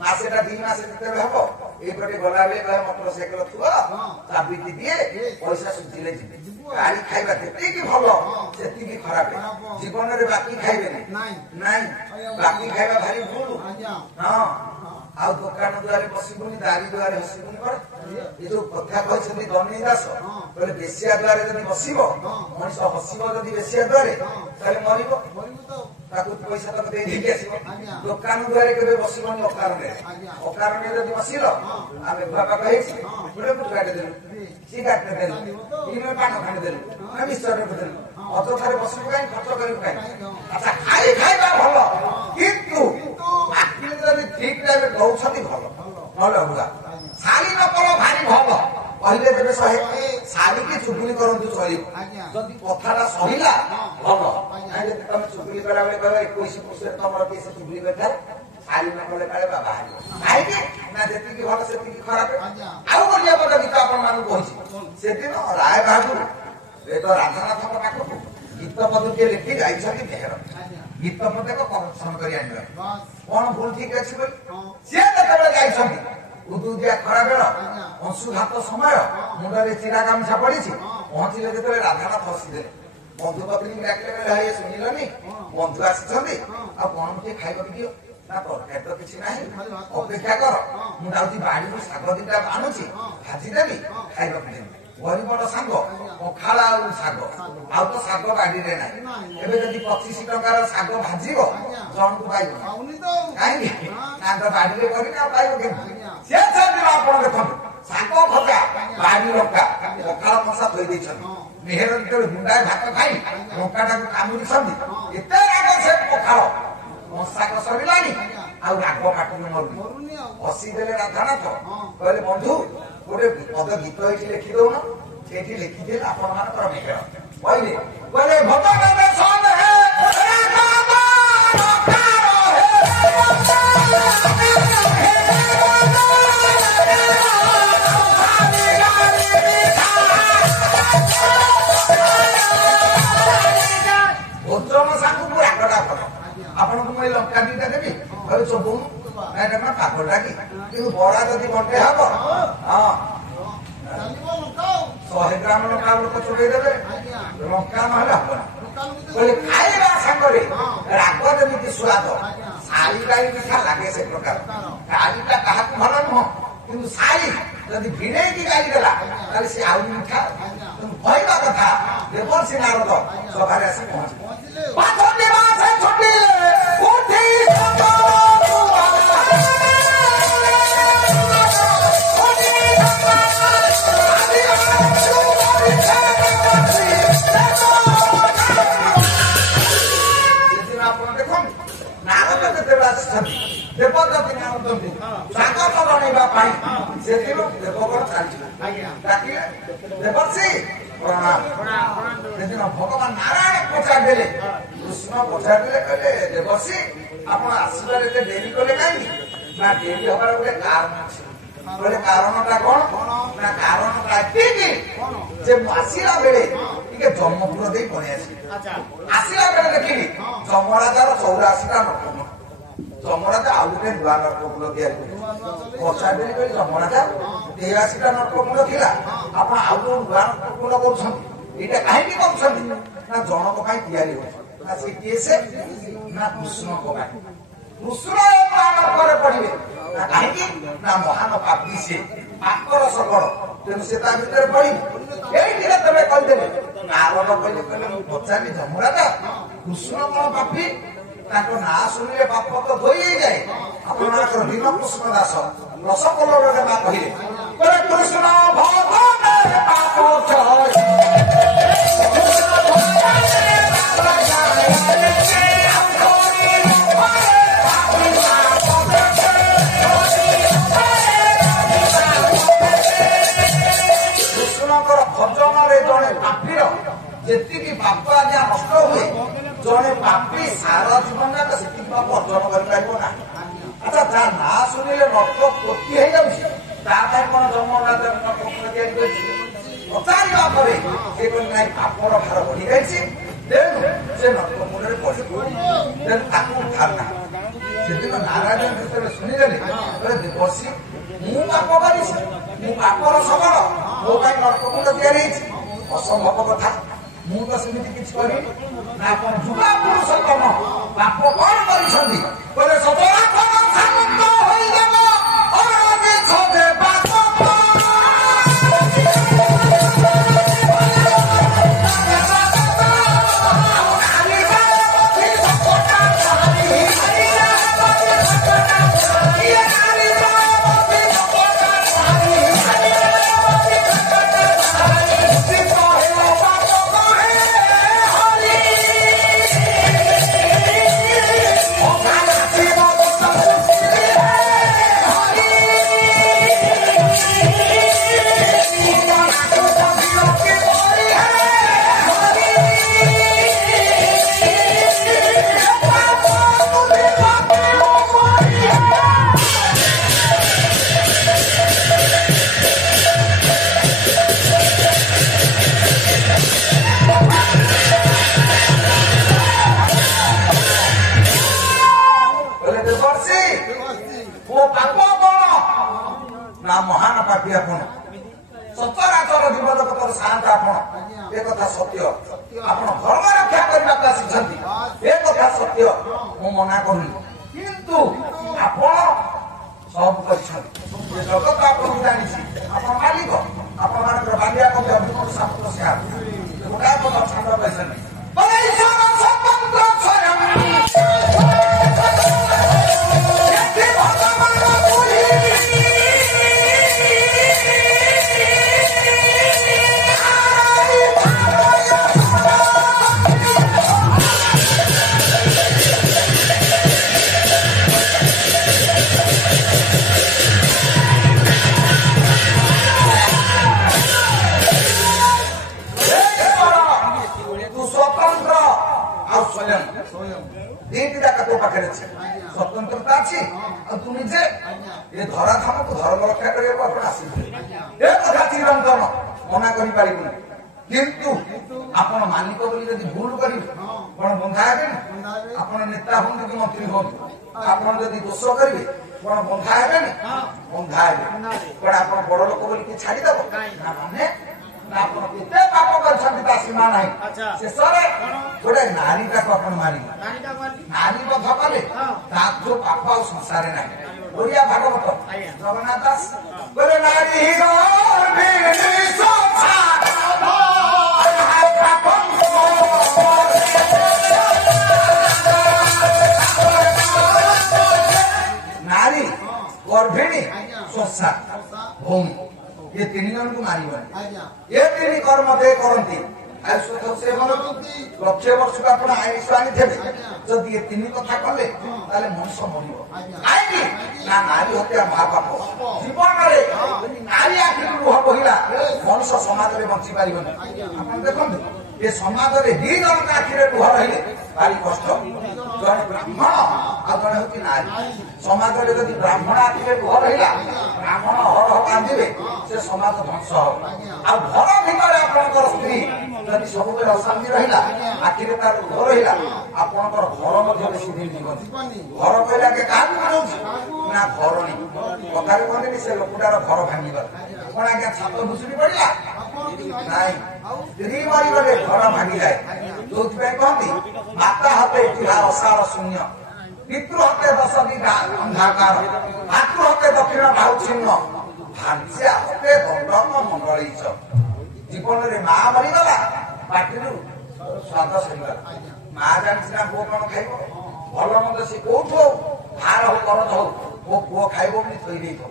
ମାସେଟା 2 ମାସ ଯେତେବେଳେ ହବ এইପଟେ ଗଲାବେଳେ କହିବେ ମୋଟରସାଇକେଲ ଥିବ ଚାବିଟି ଦିଏ ପଇସା ସୁଝିଲେ ଯିବେ। ଗାଡି ଖାଇବା ଯେତିକି ଭଲ ସେତିକି ଖରାପ। ଜୀବନରେ ବାକି ଖାଇବେନି ନାଇଁ, ବାକି ଖାଇବା ଭାରି ଭୁଲ। ହଁ, ଆଉ ଦୋକାନ ଦୁଆରେ ବସିବୁନି ଦାରି ଦୁଆରେ ହସିବୁନି କର। ଏ ଯୋଉ କଥା କହିଛନ୍ତି ଦନୀ ଦାସ କହିଲେ ବେଶିଆ ଦୁଆରେ ଯଦି ବସିବ ମଣିଷ ହସିବ, ଯଦି ବେଶିଆ ଦୁଆରେ ତାହେଲେ ମରିବ। ତାକୁ ପଇସା ତାକୁ ଦେଇଦେଇକି ଆସିବ। ଦୋକାନ ଦୁଆରେ କେବେ ବସିବନି ଅକାରଣରେ। ଅକାରଣରେ ଯଦି ବସିଲ ଆମେ ଗୁଆ ପାଖ ହେଇଛି ଗୋଟେ ମୁଠୁକାଟେ ଦେଲୁ, ସିଗାରେଟ ଦେଲୁ, ଇଏ ପାନ ଖାଣ୍ଡେ ଦେଲୁ, ମିଶ୍ଚର ଦେଲୁ, ଅଯଥାରେ ବସିବୁ କାହିଁ, ଖର୍ଚ୍ଚ କରିବୁ କାହିଁ। ଆଚ୍ଛା, ଖାଇବା ଭଲ, କିନ୍ତୁ ବାକିରେ ଯଦି ଠିକ ଟାଇମରେ ଦଉଛନ୍ତି ଭଲ, ନହେଲେ ଅଲଗା। ଶାଳି ନ କର ଭାରି ଭଲ କହିଲେ ଦେବେ 100, ଶାଳିକି ଚୁଗୁଲି କରନ୍ତୁ ଚଳିବ। ଯଦି କଥାଟା ସହିଲା ଭଲ, ଯଦି ତମେ ଚୁଗୁଲି କଲାବେଳେ କହିବ 21% ତମର କିଏ ସେ ଚୁଗୁଲି ବେକାର, ଶାଳି ନ କଲେ କାଳେ ବାବା ହାରିବ। କାହିଁକି ନା ଯେତିକି ଭଲ ସେତିକି ଖରାପ। ଆଉ ଗୋଟିଏ ପଦ ଗୀତ ଆପଣ ମାନଙ୍କୁ କହୁଛି। ସେଦିନ ରାୟ ବାହାଦୁର ଏ ତ ରାଧାନାଥଙ୍କ ପାଖକୁ ଗୀତ ପଦଟିଏ ଲେଖି ଯାଇଛନ୍ତି ମେହେର। ଗୀତ ପଦକ କରେକ୍ସନ କରି ଆଣିବା କଣ ଭୁଲ ଠିକ ଅଛି ବୋଲି ସିଏ ଯେତେବେଳେ ଯାଇଛନ୍ତି, ଉଦୁଦିଆ ଖରା ବେଳ, ଅଂଶୁଘାତ ସମୟ, ମୁଣ୍ଡରେ ଚିରା ଗାମୁଛା ପଡିଛି। ପହଞ୍ଚିଲେ ଯେତେବେଳେ ରାଧାନାଥ ହସିଦେଲେ। ବନ୍ଧୁ ପତ୍ନୀଙ୍କୁ ଡାକିଲେ, କହିଲେ ଶୁଣିଲନି ବନ୍ଧୁ ଆସିଛନ୍ତି, ଆଉ କଣ ଟିକେ ଖାଇବାକୁ ଦିଅ। ନା ତରକାରୀ ତ କିଛି ନାହିଁ, ଅପେକ୍ଷା କର, ମୁଁ ଯାଉଛି ବାଡିରୁ ଶାଗ ଦିଟା ଆଣୁଛି, ଭାଜିଦେବି, ଖାଇବାକୁ ଦେବି। ଗରିବର ସାଙ୍ଗ ପଖାଳ ଆଉ ଶାଗ, ଆଉ ତ ଶାଗ ବାଡିରେ ନାହିଁ। ଏବେ ଯଦି 25 ଟଙ୍କାର ଶାଗ ଭାଜିବ ଜଣକୁ ପାଇବ କାହିଁକି ନା ତ ବାଡିରେ କରିନି, ଆଉ ପାଇବ କେମିତି? ସେ ଦିନ ଆପଣ ଦେଖନ୍ତୁ ଶାଗ ଭଜା, ବାଡି ଲଙ୍କା, ପଖାଳ କଷା ଥୋଇ ଦେଇଛନ୍ତି। ମେହେର ଯେତେବେଳେ ଗୁଣ୍ଡାଏ ଭାତ ଖାଇ ଲଙ୍କାଟାକୁ କାମୁଡିଛନ୍ତି, ଏତେ ରାଗ ସେ ପଖାଳ ମଶାକ ସରିଲାଣି, ଆଉ ରାଗ କାଟୁନି ମରୁନି। ହସିଦେଲେ ରାଧାନାଥ, କହିଲେ ବନ୍ଧୁ ଗୋଟେ ପଦ ଗୀତ ଏଇଠି ଲେଖିଦଉନ। ସେଇଠି ଲେଖିଦେଲେ ଆପଣ ମାନଙ୍କର ମେହେର। କହିଲେ ଭୋଜନ ସାଙ୍ଗକୁ ରାଗଟା କର। ଆପଣଙ୍କୁ ମୁଁ ଏଇ ଲଙ୍କା ଦିଟା ଦେବି, କହିବେ ଚୋବୁନୁ, ଏଇଟା କଣ ପାଗଟା କି? କିନ୍ତୁ ବରା ଯଦି ବଣ୍ଟେ ହବ, ହଁ 100 ଗ୍ରାମ ଲଙ୍କା ଲୋକ ଚୋବେଇ ଦେବେ, ଲଙ୍କା ନହେଲେ ହବ ନା। କହିଲେ ଖାଇବା ସାଙ୍ଗରେ ରାଗ ଯେମିତି ସ୍ୱାଦ, ଶାଳି ଗାଈ ମିଠା ଲାଗେ ସେ ପ୍ରକାର। ଗାଈଟା କାହାକୁ ଭଲ ନୁହଁ, କିନ୍ତୁ ଶାଳି ଯଦି ଭିଡେଇକି ଗାଈ ଦେଲା ତାହେଲେ ସେ ଆହୁରି ମିଠା। କହିବା କଥା ଦେବର୍ଷି ନାରଦ ସଭାରେ ଆସି ପହଞ୍ଚିଲେ। ଦେବଦତ୍ତୀ ନାରଦଙ୍କୁ ସ୍ୱାଗତ ଜଣାଇବା ପାଇଁ ସେଦିନ ଦେବଗଣ ଚାଲିଥିଲା। ଡାକିଲେ ଦେବର୍ଷି ପ୍ରଣାମ। ସେଦିନ ଭଗବାନ ନାରାୟଣ ପଚାରିଦେଲେ, କୃଷ୍ଣ ପଚାରିଦେଲେ, କହିଲେ ଦେବର୍ଷି ଆପଣ ଆସିବାରେ ଏତେ ଡେରି କଲେ କାହିଁକି? ନା ଡେରି ହବାର ଗୋଟେ କାରଣ ଅଛି। କହିଲେ କାରଣଟା କଣ? ନା କାରଣଟା ଏତିକି ଯେ ମୁଁ ଆସିଲା ବେଳେ ଟିକେ ଜନ୍ମପୁର ଦେଇ ପଳେଇ ଆସିଲି। ଆସିଲା ବେଳେ ଦେଖିଲି ଯମରାଜାର 84ଟା ନଟମ। ଯମରାଜା ଆଉ ଗୋଟେ ନୂଆ ନଟକୁଳ ତିଆରି କରୁଛି। ପଚାରିଦେଲି, କହିଲି ଯମରାଜା 83ଟା ନଟକୁଳ ଥିଲା, ଆପଣ ଆଉ ଯୋଉ ନୂଆ ନଟକୁଳ କରୁଛନ୍ତି, ଏଇଟା କାହିଁକି କରୁଛନ୍ତି? ନା ଜଣକ ପାଇଁ ତିଆରି ହଉଛି। ନା ସେ କିଏ? ସେ ନା କୃଷ୍ଣଙ୍କ ପାଇଁ। କୃଷ୍ଣ ନଟକରେ ପଡିବେ ନା କାହିଁକି? ନା ମହାନ ପାପି ସେ, ପାପର ଶକଳ, ତେଣୁ ସେ ତା ଭିତରେ ପଡିବେ। ଏଇଠି ତେବେ କହିଦେଲେ। ନାରଦ କହିଲେ, କହିଲେ ମୁଁ ପଚାରିଲି ଯମରାଜା କୃଷ୍ଣ କଣ ପାପି? ତାଙ୍କ ନାଁ ଶୁଣିଲେ ପାପ ତ ଧୋଇ ହେଇଯାଏ। ଆପଣମାନଙ୍କର ଦୀନ କୃଷ୍ଣ ଦାସ ରସକଲ୍ଲୋଳରେ ମା କହିଲେ, କୃଷ୍ଣ ଭଗବାନ ପାପ କୃଷ୍ଣଙ୍କର ଭଜନରେ ଜଣେ ପାପୀର ଯେତିକି ପାପ ଆଜ୍ଞା ନଷ୍ଟ ହୁଏ, ଜଣେ ପାପୀ ସାରା ଜୀବନ ଯାକ ସେତିକି ପାପ ଅର୍ଜନ କରିପାରିବ ନାହିଁ। ଆଚ୍ଛା, ଯାହା ନାଁ ଶୁଣିଲେ ନର୍କ ପୋତି ହେଇଯାଉଛି, ତା ପାଇଁ କଣ ଯମରାଜ ତିଆରି କରିଛି? ପଚାରିବା ପରେ ସେ କହିଲେ ନାଇଁ, ପାପର ଭାର ବଢି ଯାଇଛି, ତେଣୁ ସେ ନର୍କ ମୁଣ୍ଡରେ ପଡିବ, ତେଣୁ ତାକୁ ଉଦ୍ଧାର ନାହିଁ। ସେଦିନ ନାରାୟଣ ଯେତେବେଳେ ଶୁଣିଦେଲେ, କହିଲେ ଦେବର୍ଷି ମୁଁ ପାପ କରିଛି, ମୁଁ ପାପର ସବଳ, ମୋ ପାଇଁ ନର୍କକୁଣ୍ଡ ତିଆରି ହେଇଛି। ଅସମ୍ଭବ କଥା, ମୁଁ ତ ସେମିତି କିଛି କରିନି। ନା ଆପଣ ଯୁବା ପୁରୁଷୋତ୍ତମ ପାପ କଣ କରିଛନ୍ତି? କହିଲେ ସତରାତ୍ମା ସାମନ୍ତ ହୋଇଗଲ ମହାନ ପାପୀ ଆପଣ, ସଚରାଚର ଜୀବଜଗତର ସାନ୍ତ ଆପଣ। ଏ କଥା ସତ୍ୟ, ଆପଣ ଧର୍ମ ରକ୍ଷା କରିବାକୁ ଆସିଛନ୍ତି, ଏ କଥା ସତ୍ୟ, ମୁଁ ମନା କରୁନି। କିନ୍ତୁ ଆପଣ ସବୁ କରିଛନ୍ତି, ଜଗତ ଆପଣଙ୍କୁ ଜାଣିଛି, ଆପଣ ମାଲିକ, ଆପଣ ମାନଙ୍କର ବାଲିଆ କବି ଅଭିମନ୍ୟୁ ସାମନ୍ତ ସିଂହ ଗୋଟାଏ ପଦ ଛାତ୍ର କହିଛନ୍ତି, ସ୍ୱତନ୍ତ୍ର ସ୍ୱୟଂ ଦିଟି ଯାକ ତୋ ପାଖରେ ଅଛି, ସ୍ୱତନ୍ତ୍ରତା ଅଛି ଆଉ ତୁ ନିଜେ ଏ ଧରାଧାମକୁ ଧର୍ମ ରକ୍ଷା କରିବାକୁ ଆପଣ ଆସିବେ। ଏ କଥା ଚିରନ୍ତନ ମନା କରିପାରିବୁନି। କିନ୍ତୁ ଆପଣ ମାଲିକ ବୋଲି ଯଦି ଭୁଲ କରିବେ କଣ ବନ୍ଧା ହେବେନି? ଆପଣ ନେତା ହୁଅନ୍ତୁ କି ମନ୍ତ୍ରୀ ହୁଅନ୍ତୁ, ଆପଣ ଯଦି ଦୋଷ କରିବେ କଣ ବନ୍ଧା ହେବେନି? ବନ୍ଧା ହେବେ। କଣ ଆପଣ ବଡ ଲୋକ ବୋଲି କିଏ ଛାଡିଦବ? ନା ମାନେ ନା ଆପଣ କେତେ ପାପ କରିଛନ୍ତି ତା ସୀମା ନାହିଁ। ଶେଷରେ ଗୋଟେ ନାରୀଟାକୁ ଆପଣ ମାରିବେ, ନାରୀ ବଧ କଲେ ତା ଯୋଉ ପାପ ଆଉ ସଂସାରେ ନାହିଁ। ଓଡ଼ିଆ ଭାଗବତ ଜଗନ୍ନାଥ ଦାସ କହିଲେ ନାରୀ ନାରୀ ଗର୍ଭିଣୀ ଶୋଷା ଭୂମି ଏ ତିନି ଜଣଙ୍କୁ ମାରିବନି। ଏ ତିନି କର୍ମ ଦେ କରନ୍ତି ଲକ୍ଷେ ବର୍ଷକୁ ଆପଣ ଆୟୁଷ ଆଣିଥିବେ, ଯଦି ଏ ତିନି କଥା କଲେ ତାହେଲେ ମଣିଷ ମରିବ। କାହିଁକି ନା ନାରୀ ହତ୍ୟା ମହାପାପ। ଜୀବନରେ ନାରୀ ଆଖିରୁ ଲୁହ ବୋହିଲା ମଣିଷ ସମାଜରେ ବଞ୍ଚି ପାରିବନି। ଆପଣ ଦେଖନ୍ତୁ ଏ ସମାଜରେ ଦି ଜଣଙ୍କ ଆଖିରେ ଲୁହ ରହିଲେ ଭାରି କଷ୍ଟ। ଜଣେ ବ୍ରାହ୍ମଣ ଆଉ ଜଣେ ହଉଛି ନାରୀ। ସମାଜରେ ଯଦି ବ୍ରାହ୍ମଣ ଆଖିରେ ଲୁହ ରହିଲା, ବ୍ରାହ୍ମଣ ହର କାନ୍ଦିବେ, ସେ ସମାଜ ଧ୍ୱଂସ ହବ। ଆଉ ଘର ଭିତରେ ଆପଣଙ୍କର ସ୍ତ୍ରୀ ଯଦି ସବୁବେଳେ ଅଶାନ୍ତି ରହିଲା, ଆଖିରେ ତାର ଲୁହ ରହିଲା, ଆପଣଙ୍କର ଘର ମଧ୍ୟ ବେଶୀ ଦିନ ଯିବନି। ଘର କହିଲା କି କାହାକୁ ମିଳୁଛି ନା ଘରଣୀ କଥାରେ କହନ୍ତିନି ସେ ଲୋକଟାର ଘର ଭାଙ୍ଗିଗଲା। କଣ ଆଜ୍ଞା ଛାତ ଭୁଷୁଡ଼ି ପଡିଲା? ନାଇଁ, ସ୍ତ୍ରୀ ମରିଗଲେ ଘର ଭାଙ୍ଗିଯାଏ। ଯୋଉଥିପାଇଁ କହନ୍ତି ମାତା ହତେ ଚୁହା ଅସାର ଶୂନ୍ୟ, ପିତୃ ହତେ ଦଶ ଦିନ ଅନ୍ଧାକାର, ମାତୃ ହତେ ଦକ୍ଷିଣ ବାହୁ ଛିନ୍ନ, ଭାଞ୍ଜା ହତେ ଦଣ୍ଡକ ମଣ୍ଡଳୀଚ। ଜୀବନରେ ମା ମରିଗଲା, ପାଟିରୁ ସ୍ୱାଦ ସରିଗଲା। ମା ଜାଣିଛି ନା ପୁଅ କଣ ଖାଇବ, ଭଲ ମନ୍ଦ ସେ କୋଉଠୁ ହଉ, ଧାର ହଉ କରଜ ହଉ, ମୋ ପୁଅ ଖାଇବ ବୋଲି ଥୋଇ ଦେଇଥିବ।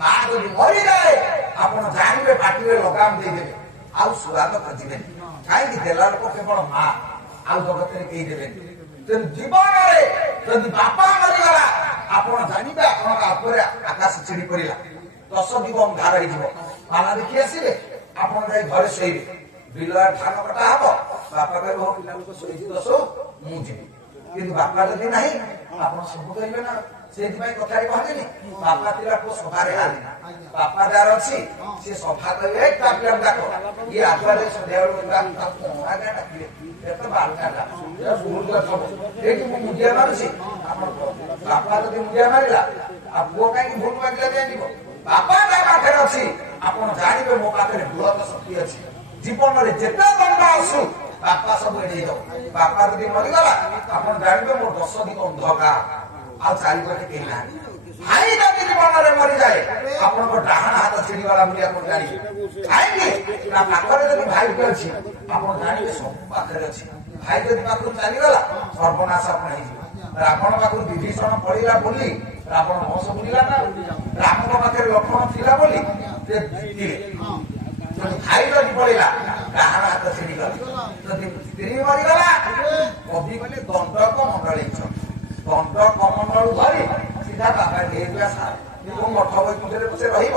ମା ଯଦି ମରିଯାଏ ଆପଣ ଜାଣିବେ ପାଟିରେ ଲଗାମ ଦେଇଦେବେ, ଆଉ ସୁଆଦ ଖୋଜିବେନି। କାହିଁକି ଦେଲା ଲୋକ କେବଳ ମା, ଆଉ ଜଗତରେ କେହି ଦେବେନି। ତେଣୁ ଜୀବନରେ ଯଦି ବାପା ମରିଗଲା ଆପଣ ଜାଣିବେ ଆପଣଙ୍କ ଉପରେ ଆକାଶ ଛିଡ଼ି ପଡିଲା, 10 ଜୀବ ଅନ୍ଧାର ହେଇଯିବ। ପାଲା ଦେଖି ଆସିବେ, ଆପଣ ଯାଇ ଘରେ ଶୋଇବେ, ବିଲରେ ଧାନ କଟା ହବ, ବାପା କହିବ ହଉ ପିଲା ଲୋକ ଶୋଇଛି ତ ଶୋଉ, ମୁଁ ଯିବି। କିନ୍ତୁ ବାପା ଯଦି ନାହିଁ ଆପଣ ସବୁ କରିବେ ନା। ସେଇଥିପାଇଁ କଥାରେ କହନ୍ତିନି ବାପା ଥିଲା ପୁଅ ସଭାରେ ହାରି। ବାପା ଯାହାର ଅଛି ସେ ସଭା କରିବେ, ତା ପିଲାକୁ ଡାକ, ଇଏ ଆଗୁଆରେ ସନ୍ଧ୍ୟାବେଳକୁ ଡାକିବେ, ଏତ ବାରଟା ଏଇଠି ମୁଁ ମୁଣ୍ଡିଆ ମାରୁଛି। ଆପଣ ବାପା ଯଦି ମୁଣ୍ଡିଆ ମାରିଲା ଆଉ ପୁଅ କାହିଁକି ଭୁଲ ମାଗିଲା ଦିଆଯିବ? ବାପା ତା ପାଖରେ ଅଛି ଆପଣ ଜାଣିବେ ମୋ ପାଖରେ ବୃହତ ଶକ୍ତି ଅଛି। ଜୀବନରେ ଯେତେ ଦଣ୍ଡ ଆସୁ ବାପା ସବୁ ଏଡେଇ ଦବ। ବାପା ଯଦି ମରିଗଲା ଆପଣ ଜାଣିବେ ମୋ 10 ଦିନ ଅନ୍ଧକାର ଆଉ ଚାରିପଟେ କେହି ନାହାନ୍ତି। ଭାଇ ଯଦି ଜୀବନରେ ମରିଯାଏ ଆପଣଙ୍କ ଡାହାଣ ହାତ ଛିଡ଼ିଗଲା ବୋଲି ଆପଣ ଜାଣିବେ। କାହିଁକି ନା ପାଖରେ ଯଦି ଭାଇଟି ଅଛି ଆପଣ ଜାଣିବେ ସବୁ ପାଖରେ ଅଛି। ଭାଇ ଯଦି ପାଖରୁ ଚାଲିଗଲା ସର୍ବନାଶ ଆପଣ ହେଇଯିବ। ରାବଣ ପାଖରୁ ବିଭୀଷଣ ପଡିଲା ବୋଲି ରାବଣ ବଂଶ ବୁଲିଲା ନା? ରାମଙ୍କ ପାଖରେ ଲକ୍ଷ୍ମଣ ଥିଲା ବୋଲି ସେ ଜିତିଲେ। ଯଦି ଭାଇ ଯଦି ପଡିଲା ଡାହାଣ ହାତ ଛିଡ଼ିଗଲା। ଯଦି ସ୍ତ୍ରୀ ମରିଗଲା କବି ବୋଲି ଦଣ୍ଡକ ମଣ୍ଡଳେଇଛ। ଦଣ୍ଡକ ମଣ୍ଡଳୁ ଧରି ସିଧା ବାବା ହେଇଯିବା ସାର ମଠ ବୈକୁଣ୍ଠରେ ସେ ରହିବ।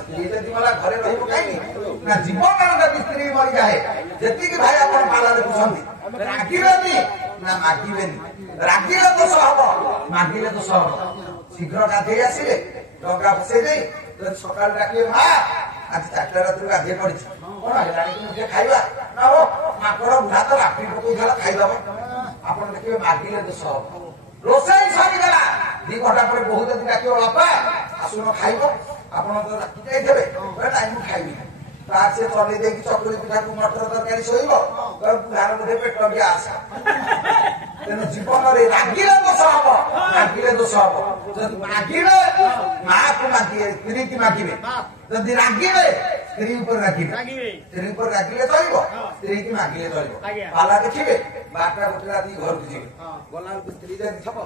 ସ୍ତ୍ରୀ ଯଦି ଗଲା ଘରେ ରହିବ କାହିଁକି ନା ଜୀବନରେ ଯଦି ସ୍ତ୍ରୀ ମରିଯାଏ ଯେତିକି ଭାଇ ଆପଣ ପାଲା ଦେଖୁଛନ୍ତି ରାଗିବେନି ନା ମାଗିବେନି। ରାଗିଲେ ଦୋଷ ହବ ମାଗିଲେ ଦୋଷ ହବ। ଶୀଘ୍ର ଗାଧେଇ ଆସିଲେ ଡଙ୍ଗା ବସେଇ ଦେଇ ଯଦି ସକାଳୁ ଡାକିବେ ମା ଆଜି 4ଟା ରାତିରୁ ଗାଧେଇ ପଡିଛି କଣ ହେଲାଣି ଟିକେ ଖାଇବା ନା ହୋ ମାଙ୍କଡ ବୁଢା ତ ରାତ୍ରି ପକଉଥିଲା ଖାଇଦବ। ଆପଣ ଦେଖିବେ ମାଗିଲେ ଦୋଷ ହବ। ରୋଷେଇ ସରିଗଲା 2 ଘଣ୍ଟା ପରେ ବୋହୁ ଯଦି ଡାକିବ ବାପା ଆସୁନ ଖାଇବ ଆପଣ ତ ରାତି ଯାଇଥିବେ ନାଇଁ ମୁଁ ଖାଇବି। ତାର ସେ ଚଲେଇ ଦେଇକି ଚକୁଳି ପିଠାକୁ ମଟର ତରକାରୀ ଶୋଇବ ବୁଢାର ବୋଧେ ପେଟ ଗ୍ୟାସ। ତେଣୁ ଜୀବନରେ ରାଗିଲେ ଦୋଷ ହବ ରାଗିଲେ ଦୋଷ ହବ। ଯଦି ମାଗିବେ ମାକୁ ମାଗିବେ ସ୍ତ୍ରୀ କି ମାଗିବେ। ଯଦି ରାଗିବେ ସ୍ତ୍ରୀ ଉପରେ ରାଗିବେ। ସ୍ତ୍ରୀ ଉପରେ ରାଗିଲେ ଚଳିବ ସ୍ତ୍ରୀ କି ମାଗିଲେ ଚଳିବ। ପାଲା ଦେଖିବେ 12ଟା 1 ରାତି ଘରକୁ ଯିବେ ଗଲାବେଳକୁ ସ୍ତ୍ରୀ ଯଦି ଥବ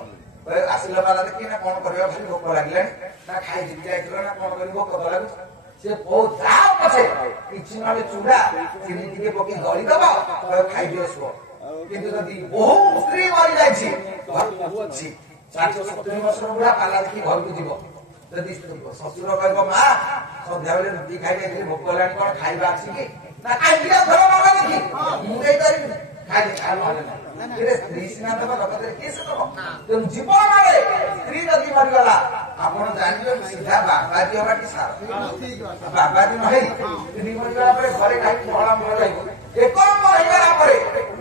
ଆସିଲା ପାଲା ଦେଖି ନା କଣ କରିବା ଭାରି ଭୋକ ଲାଗିଲାଣି ନା ଖାଇଯିବି ଯାଇଥିଲ ନା କଣ କରି ଭୋକ ତ ଲାଗୁଛି। ସେ ବହୁତ ଯାହା ପଛେ କିଛି ନହେଲେ ଚୁଡା ଚିନି ଟିକେ ପକେଇ ଦଳିଦବ ଖାଇଦିଅ ଶୁଅ। କିନ୍ତୁ ଯଦି ବହୁ ସ୍ତ୍ରୀ ମରିଯାଇଛି ଘରକୁ ଅଛି 60-70 ବର୍ଷର ବୁଢା ପାଲା ଦେଖି ଘରକୁ ଯିବ। ଯଦି ଶ୍ୱଶୁର କହିବ ମା ସନ୍ଧ୍ୟାବେଳେ ରୁଟି ଖାଇ ଯାଇଥିଲି ଭୋକ ହେଲାଣି କଣ ଖାଇବା ଅଛି କି ନା ଖାଇକି ଧର ବାବା ଦେଖି ମୁଁ ଦେଇପାରିବି ଖାଇଲି ନହେଲେ ନାହିଁ। ସ୍ତ୍ରୀ ସିନା ଦେବ ଜଗତରେ କିଏ ସେ ଦବ। ତେଣୁ ଜୀବନରେ ସ୍ତ୍ରୀ ଯଦି ମରିଗଲା ଆପଣ ଜାଣିବେ ସିଧା ବାବାଜୀ ହବାଟି ସାର। ବାବାଜୀ ନ ହେଇ ସ୍ତ୍ରୀ ମରିଗଲା ପରେ ଘରେ କାହିଁକି ମହଳାମଳ ରହିବ। ଏକ ହେଇଗଲା ପରେ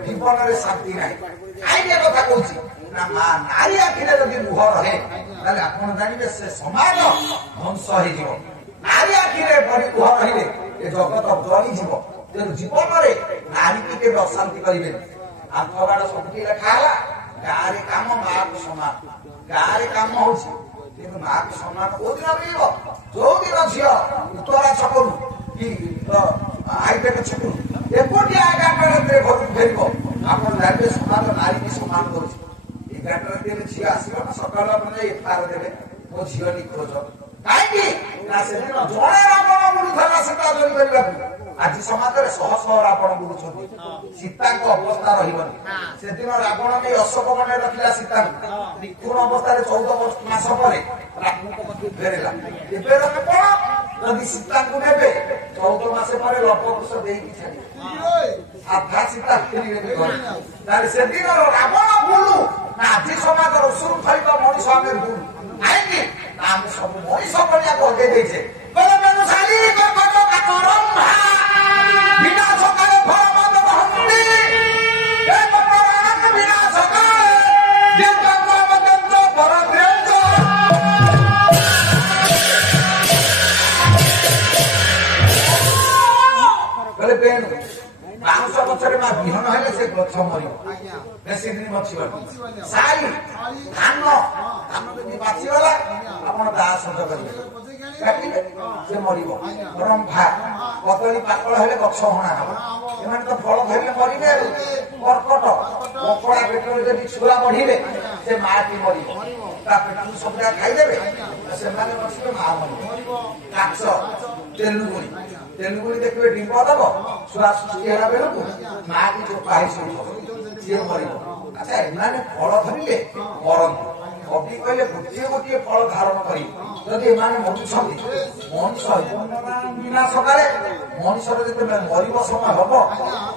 ଜୀବନରେ ଶାନ୍ତି ନାହିଁ। କାହିଁକି ଏ କଥା କହୁଛି ନା ମା ନାରୀ ଆଖିରେ ଯଦି ଲୁହ ରହେ ତାହେଲେ ଆପଣ ଜାଣିବେ ସେ ସମାଜ ଧ୍ୱଂସ ହେଇଯିବ। ନାରୀ ଆଖିରେ ଲୁହ ରହିଲେ ଏ ଜଗତ ଜଳିଯିବ। ତେଣୁ ଜୀବନରେ ନାରୀକି କେବେ ଅଶାନ୍ତି କରିବେନି। ଆଠବାଡ଼ ସବୁଠି ଲେଖା ହେଲା ଗାଁରେ କାମ ମାକୁ ସମାନ। ଗାଁରେ କାମ ହଉଛି କିନ୍ତୁ ମାକୁ ସମାନ କୋଉଦିନ ମିଳିବ? ଯୋଉଦିନ ଝିଅ ଉତ୍ତରା ଛକରୁ କି ହାଇଟେକ୍ ଛକରୁ ଏକୁଟିଆ 11ଟା ରାତିରେ ଘରକୁ ଫେରିବ ଆପଣ ଜାଣିବେ ସମାଜ ନାରୀକି ସମାନ କରୁଛି। 11ଟା ରାତିରେ ଝିଅ ଆସିବ ନା ସକାଳୁ ଆପଣ ଏଫଆଇଆର ଦେବେ ମୋ ଝିଅ ନିଖୋଜ। କାହିଁକି ନା ସେଦିନ ଜଣେ ରାବଣ ବୁଲୁଥିଲା ସେଟା କରିପାରିବାକୁ। ଆଜି ସମାଜରେ ଶହ ଶହ ରାବଣ ବୁଲୁଛନ୍ତି। ସୀତାଙ୍କ ଅବସ୍ଥା ରହିବନି। ସେଦିନ ରାବଣ ନେଇ ଅଶୋକ ବନରେ ରଖିଲା ସୀତାଙ୍କୁ। ନିଖୁଣ ଅବସ୍ଥାରେ 14 ମାସ ପରେ ରାମଙ୍କ ପାଖକୁ ଫେରିଲା। ଏବେ ରଖେ କଣ ଯଦି ସୀତାଙ୍କୁ ନେବେ 14 ମାସ ପରେ ଲବକୁଶ ଦେଇକି ଛାଡ଼ିବେ। ସାଧା ସୀତା ଫେରିବେ ତାହେଲେ ସେଦିନର ରାବଣ ଭୁଲୁ ନା ଆଜି ସମାଜର ଶୃଙ୍ଖଳିତ ମଣିଷ ଆମେ ଭୁଲ। କାହିଁକି ନା ଆମେ ସବୁ ମଣିଷ ଭଳିଆ ବଜେଇ ଦେଇଛେ। ବାଉଁଶ ଗଛରେ ମା ବିହନ ହେଲେ ସେ ଗଛ ମରିବ ବେଶୀ ଦିନ ବଞ୍ଚିବନି। ସାଇ ଧାନ ଯଦି ବାଛିଗଲା ଆପଣ ଦାଆ ସଜ କରିବେ କାଟିଲେ ସେ ମରିବ। ରମ୍ଭା କଦଳୀ ପାକଳ ହେଲେ ଗଛ ହଣା ହବ। ଏମାନେ ତ ଫଳ ଧରିଲେ ମରିବେ। କର୍କଟ କଙ୍କଡା ପେଟରେ ଯଦି ଛୁଆ ବଢିଲେ ସେ ମାଟି ମରିବ। ତା ପେଟକୁ ସବୁଟା ଖାଇଦେବେ ସେମାନେ ବସିବେ ମା ମରିବ। କାଛ ତେଲୁଗୁଣି ତେଲୁଗୁଣି ଦେଖିବେ ଡିମ୍ବ ଦବ ଛୁଆ ସୃଷ୍ଟି ହେଲା ବେଳକୁ ମା କି ଚୋପା ହେଇ ଶୋଇବ ସିଏ ମରିବ। ଆଚ୍ଛା ଏମାନେ ଫଳ ଧରିଲେ ମରନ୍ତି। କବି କହିଲେ ଗୋଟିଏ ଗୋଟିଏ ଫଳ ଧାରଣ କରି ଯଦି ଏମାନେ ମରୁଛନ୍ତି ମଣିଷ ବିନାଶ କାଳେ ମଣିଷର ଯେତେବେଳେ ମରିବ ସମୟ ହବ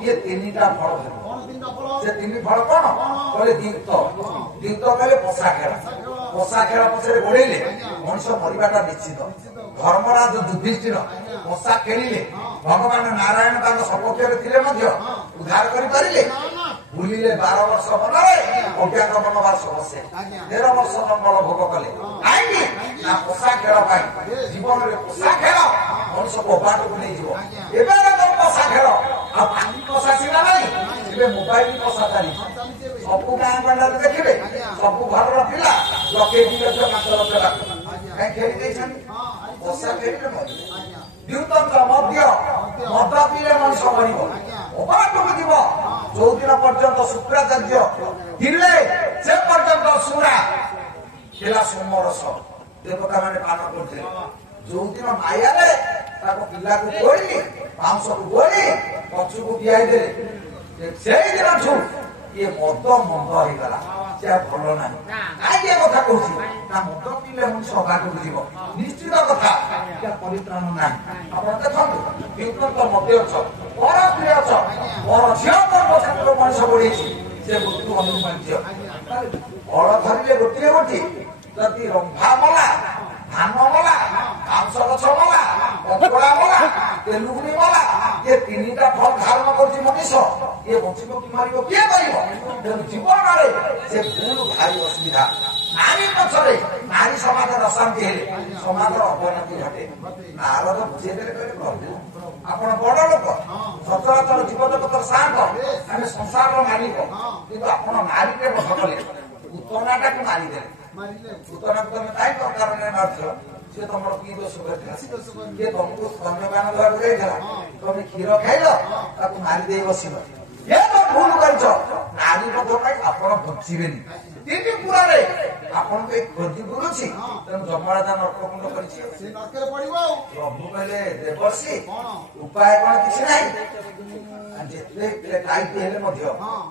ଇଏ 3ଟା ଫଳ ଧରିବ। ସେ 3 ଫଳ କଣ କହିଲେ ଦ୍ୟୁତ। ଦ୍ୟୁତ କହିଲେ ପଶା ଖେଳ। ପଶା ଖେଳ ପଛରେ ଗୋଡେଇଲେ ମଣିଷ ମରିବାଟା ନିଶ୍ଚିତ। ଧର୍ମରାଜ ଯୁଧିଷ୍ଠିର ପଶା ଖେଳିଲେ ଭଗବାନ ନାରାୟଣ ତାଙ୍କ ସପକ୍ଷରେ ଥିଲେ ମଧ୍ୟ ଉଦ୍ଧାର କରିପାରିଲେ? ବୁଲିଲେ 12 ବର୍ଷ ବନରେ ଅଜ୍ଞାନ ବନବାସ ବସେ 13 ବର୍ଷ ଜଙ୍ଗଲ ଭୋଗ କଲେ କାହିଁକି ନା ପୋଷା ଖେଳ ପାଇଁ ଜୀବନରେ ପୋଷା ଖେଳ ମଣିଷକୁ ଅବାଟକୁ ନେଇଯିବ ଏବେ ପୋଷା ଖେଳ ଆଉ ପାଣି ପୋଷା ସିନା ନାହିଁ ଏବେ ମୋବାଇଲ ପୋଷା ଚାଲିଛି ସବୁ ଗାଁ ଗଣ୍ଡାରେ ଦେଖିବେ ସବୁ ଘରର ପିଲା 1,2 ଲକ୍ଷ 5 ଲକ୍ଷ କାହିଁ ଖେଳି ଦେଇଛନ୍ତି ପୋଷା ଖେଳିଲେ ଦ୍ୟୁତଙ୍କ ମଧ୍ୟ ମଦ ପିଇଲେ ମଣିଷ ମରିବ ଅବାଟକୁ ଯିବ ଯୋଉଦିନ ପର୍ଯ୍ୟନ୍ତ ଶୁକ୍ରାଚାର୍ଯ୍ୟ ଥିଲେ ସେ ପର୍ଯ୍ୟନ୍ତ ସୁରା ଥିଲା ସୋମରସ ଦେବତା ମାନେ ପାନ କରୁଥିଲେ ଯୋଉଦିନ ମାୟାରେ ତାକୁ ପିଲାକୁ ଗୋଳି ମାଂସକୁ ଗୋଳି ପଛୁକୁ ଦିଆଇ ଦେଲେ ସେଇଦିନଠୁ ଇଏ ମଦ ମନ୍ଦ ହେଇଗଲା ସେ ଭଲ ନାହିଁ କାହିଁକି ଏ କଥା କହୁଛି ନା ମଦ ପିଇଲେ ମଣିଷ ଅବାଟକୁ ଯିବ ନିଶ୍ଚିତ କଥା ପରିତ୍ରାଣ ନାହିଁ ଆପଣ ଦେଖନ୍ତୁ ବିକଳ୍ପ ମଧ୍ୟ ଅଛ ପର ପ୍ରିୟ ଅଛ ପର ଝିଅ ପର୍ବଛାତ୍ର ମଣିଷ ବଢେଇଛି ସେ ମୃତ୍ୟୁ ଅନୁମାନ୍ୟ ଫଳ ଧରିଲେ ଗୋଟିଏ ଗୋଟି ଯଦି ରମ୍ଭା ମଲା ଧାନ ମଲା ବାଉଁଶ ଗଛ ମଲା କଙ୍କଡା ମଲା ତେଲୁଗୁଣି ମଲା ଇଏ 3ଟା ଫଳ ଧାରଣ କରୁଛି ମଣିଷ ଇଏ ବଞ୍ଚିବ କି ମାରିବ କିଏ କରିବ ତେଣୁ ଜୀବନରେ ସେ ଭୁଲ ଭାରି ଅସୁବିଧା ନାରୀ ପଛରେ ନାରୀ ସମାଜର ଅଶାନ୍ତି ହେଲେ ସମାଜର ଅବନତି ଘଟେ ନାରଦ ବୁଝେଇଦେଲେ କହିଲେ ପ୍ରଭୁ ଆପଣ ବଡ ଲୋକ ସଚରାଚର ଜୀବଜଗତର ସାଙ୍ଗ ଆମେ ସଂସାରର ମାଲିକ କିନ୍ତୁ ଆପଣ ନାରୀରେ ବଧ କଲେ ଉତ୍ତରାଟାକୁ ମାରିଦେଲେ ଉତ୍ତରାକୁ ତମେ କାହିଁକି କାରଣ ମାରୁଛ ସେ ତମର କି ଦୋଷ କରିଥିଲା କିଏ ତମକୁ ସ୍ତନ୍ୟପାନ ଦେବାକୁ ଯାଇଥିଲା ତମେ କ୍ଷୀର ଖାଇଲ ତାକୁ ମାରିଦେଇ ବସିଲ ଏ ତ ଭୁଲ କରିଛ ନାରୀ ବଧ ପାଇଁ ଆପଣ ବଞ୍ଚିବେନି 3 ପୁରାରେ ଆପଣଙ୍କୁ ଏଇ ଖୋଜି ବୁଲୁଛି ତେଣୁ ଯମରାଜା ନର୍କକୁଣ୍ଡ କରିଛି ପ୍ରଭୁ କହିଲେ ଦେବର୍ଷି ଉପାୟ କଣ କିଛି ନାହିଁ ଯେତେ ଟାଇଟ୍ ହେଲେ ମଧ୍ୟ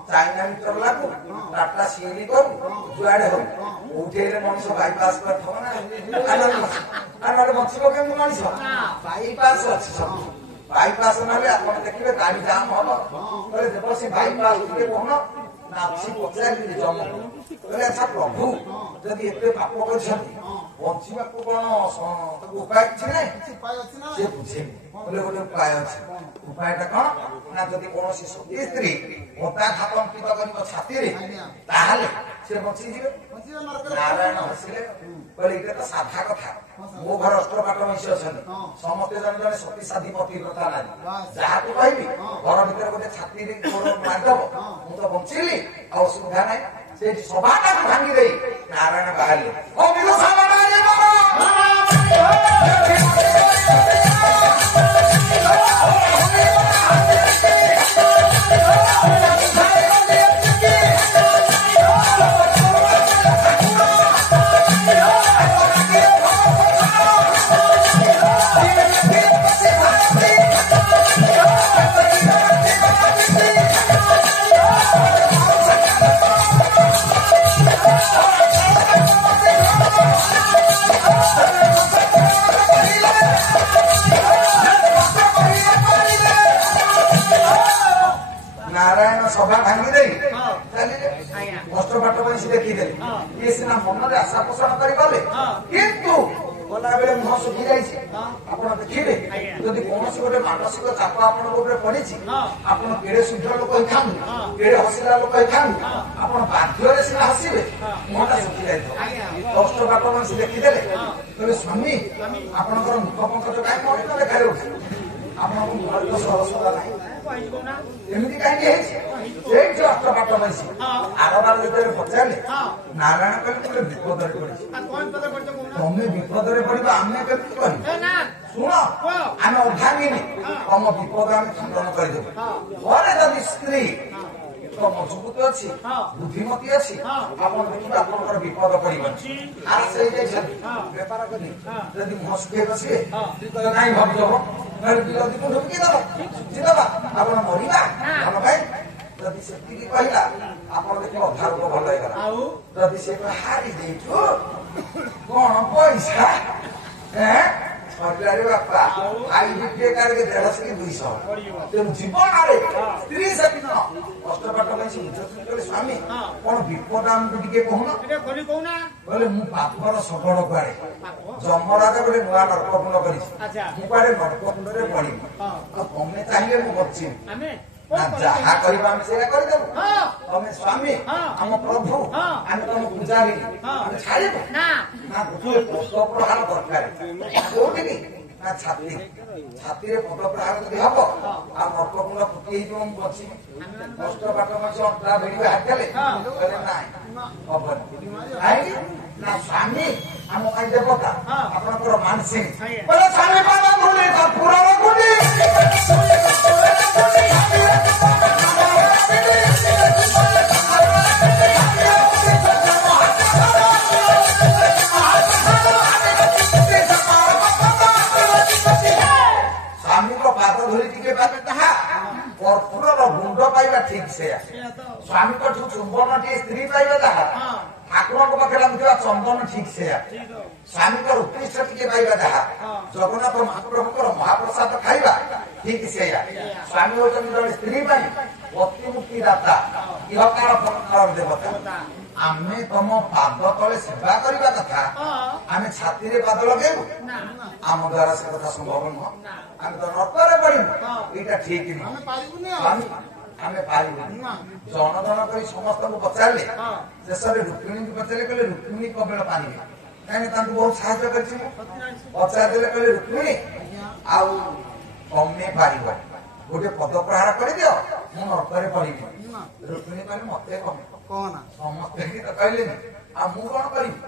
ଚାଇନା ମିଟର ଲାଗୁ ଟାଟା ସିଏଲି କରୁ ଯୁଆଡେ ହଉ କୋଉଠି ହେଲେ ମଣିଷ ବାଇପାସ କରିଥିବ ନା ନହେଲେ ବଞ୍ଚିବ କେମିତି ମଣିଷ ବାଇପାସ ଅଛି ସବୁ ବାଇପାସ ନହେଲେ ଆପଣ ଦେଖିବେ ଗାଡି ଜାମ୍ ହବ କହିଲେ ଦେବର୍ଷି ବାଇପାସ ଟିକେ କହୁନ ନା ଅଛି ପଚାରିଲି ଜମ କହିଲେ ଆଚ୍ଛା ପ୍ରଭୁ ଯଦି ଏତେ ପାପ କରିଛନ୍ତି ବଞ୍ଚିବାକୁ କଣ ଉପାୟ କିଛି ନାହିଁ ସେ ବୁଝେନି କହିଲେ ଗୋଟେ ଉପାୟ ଅଛି ଉପାୟଟା କଣ ନା ଯଦି କୌଣସି ସତୀ ସ୍ତ୍ରୀ ପଦାଘାତ ଅଙ୍କିତ କରିବ ଛାତିରେ ତାହେଲେ ସେ ବଞ୍ଚିଯିବେ ନାରାୟଣ ହସିଲେ କହିଲେ ଏଇଟା ତ ସାଧା କଥା ମୋ ଘର ଅଷ୍ଟପାଟ ମିଶି ଅଛନ୍ତି ସମସ୍ତେ ଜଣେ ଜଣେ ସତୀ ସାଧୀ ପତିବ୍ରତା ନାରୀ ଯାହାକୁ କହିବି ଘର ଭିତରେ ଗୋଟେ ଛାତିରେ ମାରିଦବ ମୁଁ ତ ବଞ୍ଚିଲି ଆଉ ଅସୁବିଧା ନାହିଁ ସେଇଠି ସଭାଟାକୁ ଭାଙ୍ଗି ଦେଇ ନାରାୟଣ ବାହାରିଲେ ନାରାୟଣ ସଭା ଭାଙ୍ଗି ଦେଇ ଚାଲିଲେ କଷ୍ଟପାଠ ପାଇଁ ସେ ଦେଖିଦେଲେ ଇଏ ସିନା ମନରେ ଆଶା ପୋଷଣ କରି ଗଲେ କିନ୍ତୁ ଗଲାବେଳେ ମୁହଁ ଶୁଖି ଯାଇଛି ଆପଣ ଦେଖିବେ ଯଦି କୌଣସି ଗୋଟେ ମାନସିକ ଚାପ ଆପଣଙ୍କ ଉପରେ ପଡିଛି ଆପଣ କେଡେ ଶୁଦ୍ଧ ଲୋକ ହେଇଥାନ୍ତୁ କେଡେ ହସିଲା ଲୋକ ହେଇଥାନ୍ତୁ ଆପଣ ବାଧ୍ୟରେ ସିନା ହସିବେ ମୁହଁଟା ଶୁଖି ଯାଇଥିବ କଷ୍ଟପାଠ ପାଇଁ ସେ ଦେଖିଦେଲେ କହିଲେ ସ୍ୱାମୀ ଆପଣଙ୍କର ମୁଖ ପଙ୍କଜ କାହିଁ ମରିତ ଦେଖାଯାଉଛି ଆପଣଙ୍କ ମୁହଁରେ ତ ସରସତା ନାହିଁ ଏମିତି କାହିଁକି ହେଇଛି ସେଇଠି ଅଷ୍ଟପାଠ ବସି ଆରବାର ଯେତେବେଳେ ପଚାରିଲେ ନାରାୟଣ କହିଲେ ତୁମେ ବିପଦରେ ପଡିଛି ତମେ ବିପଦରେ ପଡିବ ଆମେ କେମିତି କରିବୁ ଶୁଣ ଆମେ ଅଧାଙ୍ଗିନି ତମ ବିପଦ ଆମେ ଖଣ୍ଡନ କରିଦେବୁ ଘରେ ଯଦି ସ୍ତ୍ରୀ ମଜବୁତ ଅଛି ବୁଦ୍ଧିମତୀ ଅଛି ଆପଣ ଦେଖିବେ ଆପଣଙ୍କର ବିପଦ ପଡିବନି ଆସ ହେଇଯାଇଛନ୍ତି ବେପାର କରି ଯଦି ମୁହଁ ଶୁଖେଇ ବସିବେ କାହିଁ ଭାବିଦେବ ବିରୋଧୀକୁ ଢୁକିଦବା ଶୁଖିଦବା ଆପଣ ମରିବା ଆମ ପାଇଁ ଯଦି ସେତିକି କହିଲା ଆପଣ ଦେଖିବେ ଅଧା ରୋଗ ଭଲ ହେଇଗଲା ଯଦି ସେ ହାରି ଦେଇଛୁ କଣ ପଇସା ସରିଲାରେ ବାପା ଆଇ ଗୋଟିଏ କାଳିକେ 150 କି 200 ତେଣୁ ଜୀବନରେ ସ୍ତ୍ରୀ ସେଦିନ କଷ୍ଟପାଠ ପାଇଁ ସେ ବୁଝୁଛନ୍ତି କହିଲେ ସ୍ୱାମୀ କଣ ବିପଦ ଆମକୁ ଟିକେ କହୁନ କହିଲେ ମୁଁ ପାପର ଶଗଡ଼ କୁଆଡେ ଯମରାଜ ଗୋଟେ ନୂଆ ନର୍କକୁଣ୍ଡ କରିଛି ମୁଁ କୁଆଡେ ନର୍କକୁଣ୍ଡରେ ପଡିବି ଆଉ ତମେ ଚାହିଁଲେ ମୁଁ ବଞ୍ଚିବି ନା ଯାହା କରିବା ଆମେ ସେଇଆ କରିଦେବୁ। ତମେ ସ୍ୱାମୀ ଆମ ପ୍ରଭୁ ଆମେ ତମ ପୂଜାରୀ ଆମେ ଛାଡ଼ିବୁ ନା ଗୋଟିଏ ପଦ ପ୍ରହାର ଦରକାର। କୋଉଠିକି ନା ଛାତିରେ ପଦ ପ୍ରହାର ଯଦି ହବ ଆଉ ନର୍କକୁଣ୍ଡ ଫୁଟି ହେଇଯିବ ମୁଁ ବଞ୍ଚିବି। କଷ୍ଟ ବାଟ ମାଛ ଅଣ୍ଟା ଭିଡ଼ିବେ ହାତେଲେ କହିଲେ ନାଇଁ ହବନି। କାହିଁକି ନା ସ୍ୱାମୀ ଆମ ପାଇଁ ଦେବତା ଆପଣଙ୍କର ମାନସିଂ କହିଲେ ସ୍ୱାମୀ ପାଦ ଧୁଳି କର୍ପୂରର ଗୁଣ୍ଡି ସ୍ୱାମୀଙ୍କ ପାଦ ଧୁଳି ଟିକେ ପାଇବେ ତାହା କର୍ପୂରର ଗୁଣ୍ଡ ପାଇବା ଠିକ ସେୟା। ସ୍ୱାମୀଙ୍କଠୁ ଚୁମ୍ବନଟିଏ ସ୍ତ୍ରୀ ପାଇବେ ତାହା ଠାକୁରଙ୍କ ପାଖରେ ଲାଗୁଥିବା ଚନ୍ଦନ ଠିକ ସେୟା। ସ୍ୱାମୀଙ୍କର ଉତ୍କୃଷ୍ଟ ଟିକେ ପାଇବା ଯାହା ଜଗନ୍ନାଥ ମହାପ୍ରଭୁଙ୍କର ମହାପ୍ରସାଦ ଖାଇବା ଠିକ ସେୟା। ସ୍ୱାମୀ ହଉଛନ୍ତି ଜଣେ ସ୍ତ୍ରୀ ପାଇଁ ପ୍ରତିମୁକ୍ତି ଦାତା ଇହକାର ପରକାର ଦେବତା। ଆମେ ତମ ପାଦ ତଳେ ସେବା କରିବା କଥା ଆମେ ଛାତିରେ ପାଦ ଲଗେଇବୁ ଆମ ଦ୍ୱାରା ସେ କଥା ସମ୍ଭବ ନୁହଁ। ଆମେ ତ ନର୍କରେ ପଡିବୁ ଏଇଟା ଠିକ ନୁହଁ। ଆମେ ପାରିବୁନି। ଜଣ ଜଣ କରି ସମସ୍ତଙ୍କୁ ପଚାରିଲେ ଶେଷରେ ରୁକ୍ମିଣୀଙ୍କୁ ପଚାରିଲେ କହିଲେ ରୁକ୍ମିଣୀ କବେଳ ପାରିବେ କାହିଁକି ତାଙ୍କୁ ବହୁତ ସାହାଯ୍ୟ କରିଛି ମୁଁ। ପଚାରିଦେଲେ କହିଲେ ରୁକ୍ମିଣୀ ଆଉ ତମେ ପାରିବ ଗୋଟେ ପଦ ପ୍ରହାର କରିଦିଅ ମୁଁ ନର୍କରେ ପଡିବି। ରୁକ୍ମିଣୀ କହିଲେ ମତେ କମେ ସମସ୍ତେ ତ କହିଲେନି ଆଉ ମୁଁ କଣ କରିବି।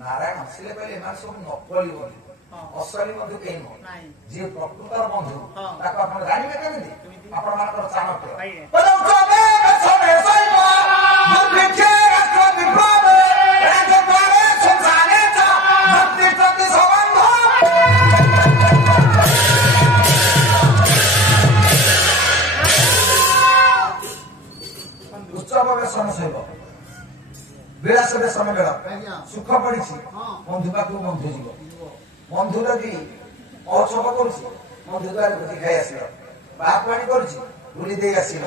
ନାରାୟଣ ହସିଲେ କହିଲେ ଏମାନେ ସବୁ ନକଲି ବନ୍ଧୁ ଅସଲି ବନ୍ଧୁ କେହି ନୁହଁ। ଯିଏ ପ୍ରକୃତର ବନ୍ଧୁ ତାକୁ ଆପଣ ଜାଣିବେ କେମିତି ଆପଣ ମାନଙ୍କର ଚାଣକ୍ୟ ଉତ୍ସବ ବେଶନ ସହିତ ବିଳାସ ବେଶନ ବେଳ ସୁଖ ପଡିଛି ବନ୍ଧୁ ପାଖକୁ ବନ୍ଧୁ ଯିବ। ବନ୍ଧୁ ଯଦି ମହୋତ୍ସବ କରୁଛି ବନ୍ଧୁ ଦ୍ୱାରେ ଭୋଜି ଖାଇ ଆସିବ। ବାହାପାଣି କରୁଛି ବୁଲି ଦେଇ ଆସିବ।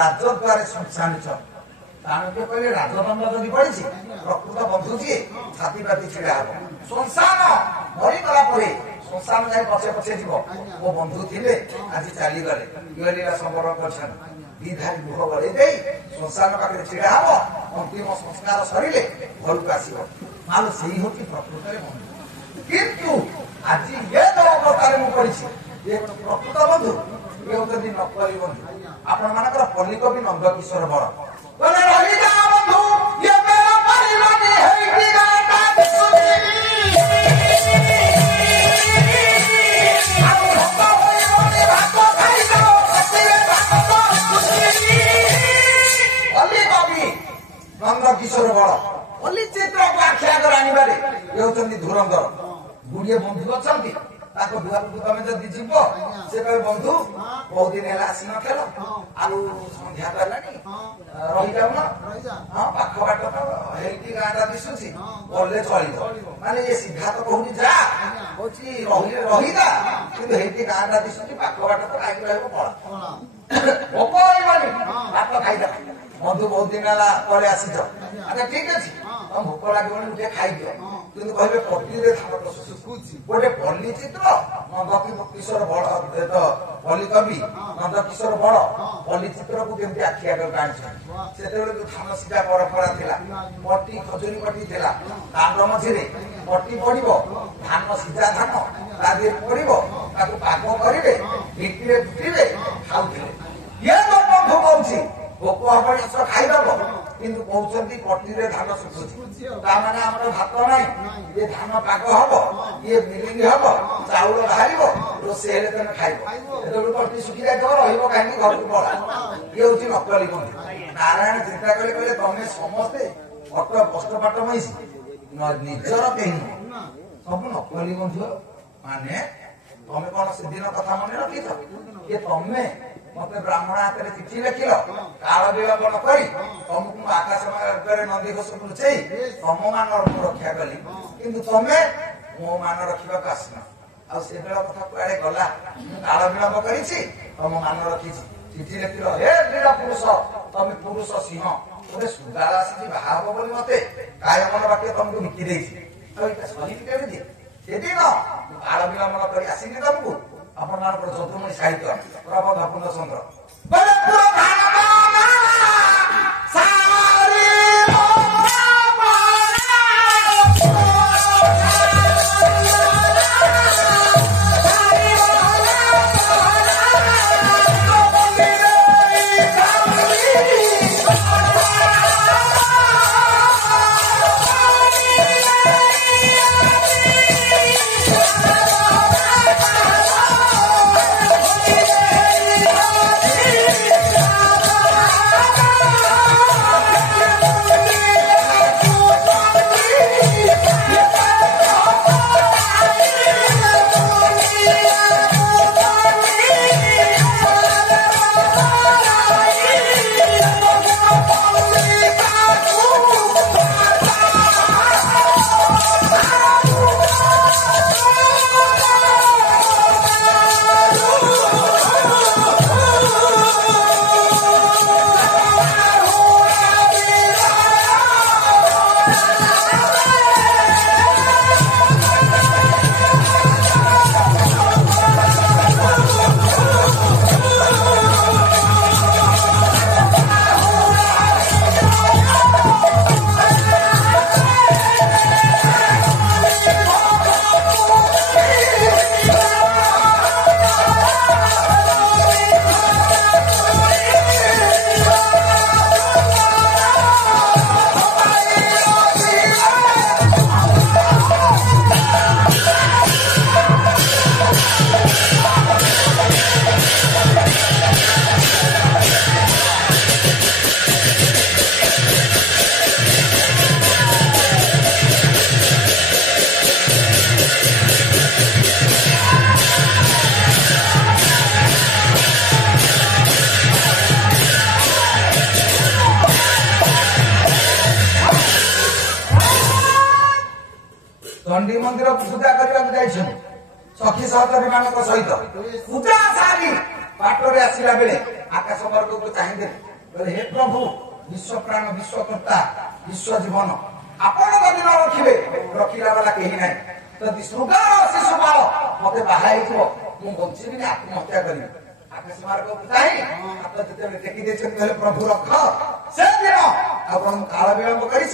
ରାଜଦ୍ୱାରେ ଛାଣୁଛ ଚାଣକ୍ୟ କହିଲେ ରାଜଦଣ୍ଡ ଯଦି ପଡିଛି ପ୍ରକୃତ ବନ୍ଧୁ ଯିଏ ଛାତି ପାତି ଛିଡା ହବ। ସଂସାର ମରିଗଲା ପରେ ସଂସାର ଯାଇ ପଛେ ପଛେ ଯିବ ମୋ ବନ୍ଧୁ ଥିଲେ ଆଜି ଚାଲିଗଲେ ଲୀଳା ସମ୍ବରଣ କରିଛନ୍ତି। ଦିଧାରୀ ମୁହ ଗଳେଇ ଦେଇ ସଂସାର ପାଖରେ ଛିଡା ହବ। ଅନ୍ତିମ ସଂସ୍କାର ସରିଲେ ଘରକୁ ଆସିବ। ମାଲ ସେଇ ହଉଛି ପ୍ରକୃତରେ ବନ୍ଧୁ। କିନ୍ତୁ ଆଜି ଏ ଯୋଉ ଅବସ୍ଥାରେ ମୁଁ ପଢିଛି ଏ ପ୍ରକୃତ ବନ୍ଧୁ ଏ ହଉଛନ୍ତି ନକଲି ବନ୍ଧୁ। ଆପଣ ମାନଙ୍କର ପଲ୍ଲୀକବି ନନ୍ଦକିଶୋର ବଳ କହିଲେ ରହିଯା ବନ୍ଧୁ ଏବେ ପାରିବନି ହେଇକି ଗାଁଟା ଦିଶୁନି। ଆଉ ଭୋକ ହୋଇବନି ଭାତ ଖାଇଯାଅ ରାତିରେ ଭାତ ପଲ୍ଲୀକବି ନନ୍ଦକିଶୋର ବଳ ପଲ୍ଲୀ ଚିତ୍ରକୁ ଆଖି ଆଗରେ ଆଣିବାରେ ଏ ହଉଛନ୍ତି ଧୁରନ୍ଧର। ଗୁଡିଏ ବନ୍ଧୁ ଅଛନ୍ତି ତାଙ୍କ ଦୁଆରକୁ ତମେ ଯଦି ଯିବ ସେ କହିବେ ବନ୍ଧୁ ବହୁତ ଦିନ ହେଲା ଆସିନଥିଲ ଆଉ ସନ୍ଧ୍ୟା ତ ହେଲାଣି ରହିଯାଉନ। ହଁ ପାଖ ବାଟ ତ ହେଇକି ଗାଁଟା ଦିଶୁଛି ଗଲେ ଚଳିବ। ମାନେ ଏ ସିଧା ତ କହୁନି ଯା କହୁଛି ରହିଲେ ରହିଯା କିନ୍ତୁ ହେଇକି ଗାଁଟା ଦିଶୁଛି ପାଖ ବାଟ ତ କାହିଁକି ରହିବ ପଳା ଭୋକ ହେଇବନି ଭାତ ଖାଇଦା। ବନ୍ଧୁ ବହୁତ ଦିନ ହେଲା ତଳେ ଆସିଛ ଆଚ୍ଛା ଠିକ ଅଛି ତମ ଭୋକ ଲାଗିବନି ଟିକେ ଖାଇଦିଅ କିନ୍ତୁ କହିବେ ପଟିରେ ଧାନ ଶୁଖୁଛି। ଗୋଟେ ପଲ୍ଲୀ ଚିତ୍ର ନନ୍ଦକିଶୋର ବଳ ପଲ୍ଲୀ କବି ନନ୍ଦକିଶୋର ବଳ ପଲ୍ଲୀ ଚିତ୍ରକୁ କେମିତି ଆଖି ଆଗକୁ ଆଣିଛନ୍ତି। ସେତେବେଳେ ଯୋଉ ଧାନ ସିଝା ପରମ୍ପରା ଥିଲା ପଟି ଖଜୁରୀ ପଟି ଥିଲା ଦାଣ୍ଡ ମଝିରେ ପଟି ପଡିବ ଧାନ ସିଝା ଧାନ ତା ଦେହରେ ପଡିବ ତାକୁ ପାଗ କରିବେ ଭିଟିରେ ଫୁଟିବେ ଖାଉଥିଲେ। ଇଏ ତ ବନ୍ଧୁ କହୁଛି ଭୋକ ହବଣି ଖାଇଦବ କିନ୍ତୁ କହୁଛନ୍ତି ପଟିରେ ଧାନ ଶୁଖୁଛି। ତାମାନେ ଆମର ଭାତ ନାହିଁ ଇଏ ଧାନ ପାଗ ହବ ଇଏ ମିଲିଂ ହବ ଚାଉଳ ବାହାରିବ ରୋଷେଇ ହେଲେ ତମେ ଖାଇବ। ଯେତେବେଳେ ପଟି ଶୁଖି ଯାଇଥିବ ରହିବ କାହିଁକି ଘରକୁ ପଳା। ଇଏ ହଉଛି ନକଲି ବନ୍ଧୁ। ନାରାୟଣ ଚିନ୍ତା କଲେ କହିଲେ ତମେ ସମସ୍ତେ ଅଟ କଷ୍ଟପାଠ ମଇସି ନିଜର କେହି ନୁହଁ ସବୁ ନକଲି ବନ୍ଧୁ। ମାନେ ତମେ କଣ ସେଦିନ କଥା ମନେ ରଖିଛ ଯେ ତମେ ମତେ ବ୍ରାହ୍ମଣ ହାତରେ ଚିଠି ଲେଖିଲ କାଳ ବିଳମ୍ବନ କରି ତମକୁ ମୁଁ ଆକାଶ ମାର୍ଗରେ ନଦୀ ଘୋଷକୁ ଲୁଚେଇ ତମ ମାନର ମୁଁ ରକ୍ଷା କଲି କିନ୍ତୁ ତମେ ମୋ ମାନ ରଖିବାକୁ ଆସିନ। ଆଉ ସେ ବେଳ କଥା କୁଆଡେ ଗଲା। ମୁଁ କାଳ ବିଳମ୍ବ କରିଛି ତମ ମାନ ରଖିଛି। ଚିଠି ଲେଖିଲ ହେ ବୀର ପୁରୁଷ ତମେ ପୁରୁଷ ସିଂହ ଗୋଟେ ସୁଗାଳ ଆସିଛି ବାହା ହବ ବୋଲି ମତେ କାୟମନ ବାକ୍ୟ ତମକୁ ବିକି ଦେଇଛି। ଆଉ ଏଇଟା ସହିବି କେମିତି ସେଦିନ କାଳ ବିଳମ୍ବନ କରି ଆସିଲି ତମକୁ। ଆପଣ ମାନଙ୍କର ଯଦୁମଣି ସାହିତ୍ୟ ପ୍ରବନ୍ଧ ପୂର୍ଣ୍ଣଚନ୍ଦ୍ର चंडी मंदिर पूजा करने सखी सहचरी मान सहित पूजा सारी बाटर आसला बेले आकाश वर्ग को चाहिए हे प्रभु विश्व प्राण विश्वकर्ता विश्व जीवन आपण जदि न रखिए रखिला वाला कहीं ना जदि श्रृंगार शिशुपाल मत बाहर मुझे बची आत्महत्या करी आकाश मार्ग को चाहिए हाथ जिते टेकी दे प्रभु रख से दिन आपन काल विलंब कर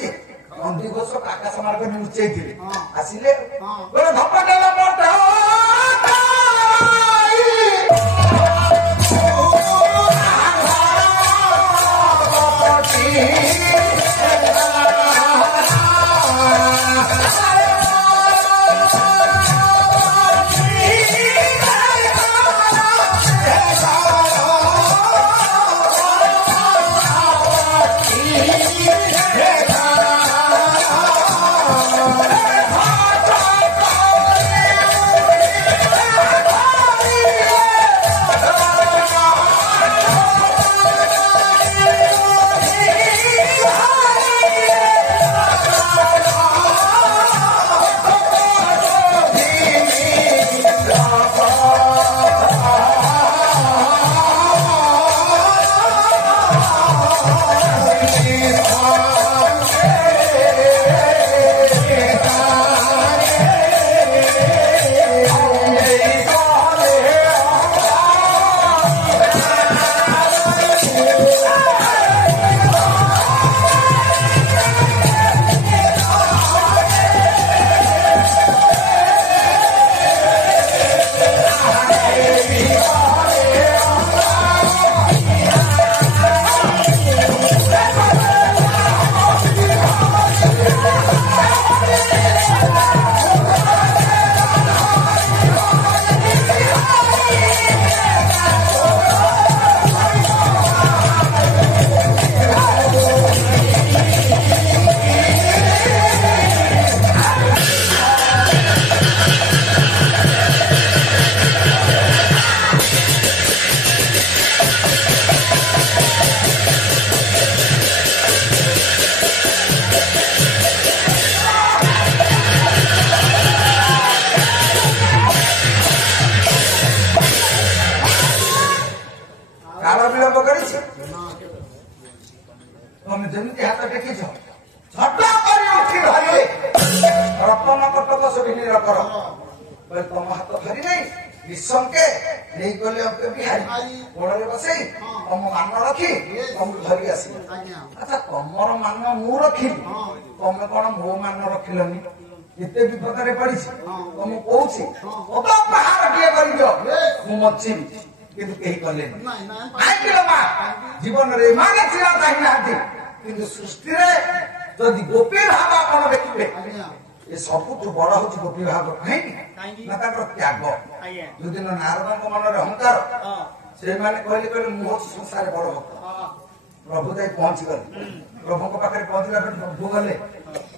नंदी घोष आकाश मार्ग लुचेई आसिले बोले धपटेला पट तुम जमी हाथ टेकी झटा कर उठी धरिले रतन कटक सुविनी कर बोले तुम हाथ धरी नहीं निशंके नहीं गले बिहारी कोड़े बसई ତମ ମାନ ରଖି ତମକୁ ଧରି ଆସିବ। ଆଚ୍ଛା ତମର ମାନ ମୁଁ ରଖିଲି, ତମେ କଣ ମୋ ମାନ ରଖିଲନି? କେତେ ବିପଦରେ ପଡିଛି ତମକୁ କହୁଛି, ପାହାର କିଏ କରିଦିଅ ମୁଁ ବଞ୍ଚିବି, କିନ୍ତୁ କେହି କଲେନି। କାହିଁକି ମା ଜୀବନରେ ଏମାନେ ଥିବା ଚାହିଁନାହାନ୍ତି, କିନ୍ତୁ ସୃଷ୍ଟିରେ ଯଦି ଗୋପୀ ଭାବ ଆପଣ ଦେଖିବେ, ଏ ସବୁଠୁ ବଡ ହଉଛି ଗୋପୀ ଭାବ। କାହିଁକି ନା ତାଙ୍କର ତ୍ୟାଗ। ଯୋଉଦିନ ନାରଦଙ୍କ ମନରେ ଅହଙ୍କାର, ସେମାନେ କହିଲେ ମୁଁ ହଉଛି ସଂସାରରେ ବଡ ଭକ୍ତ। ପ୍ରଭୁ ଯାଇ ପହଞ୍ଚିଗଲେ, ପ୍ରଭୁଙ୍କ ପାଖରେ ପହଞ୍ଚିଲା ପରେ ପ୍ରଭୁ ଗଲେ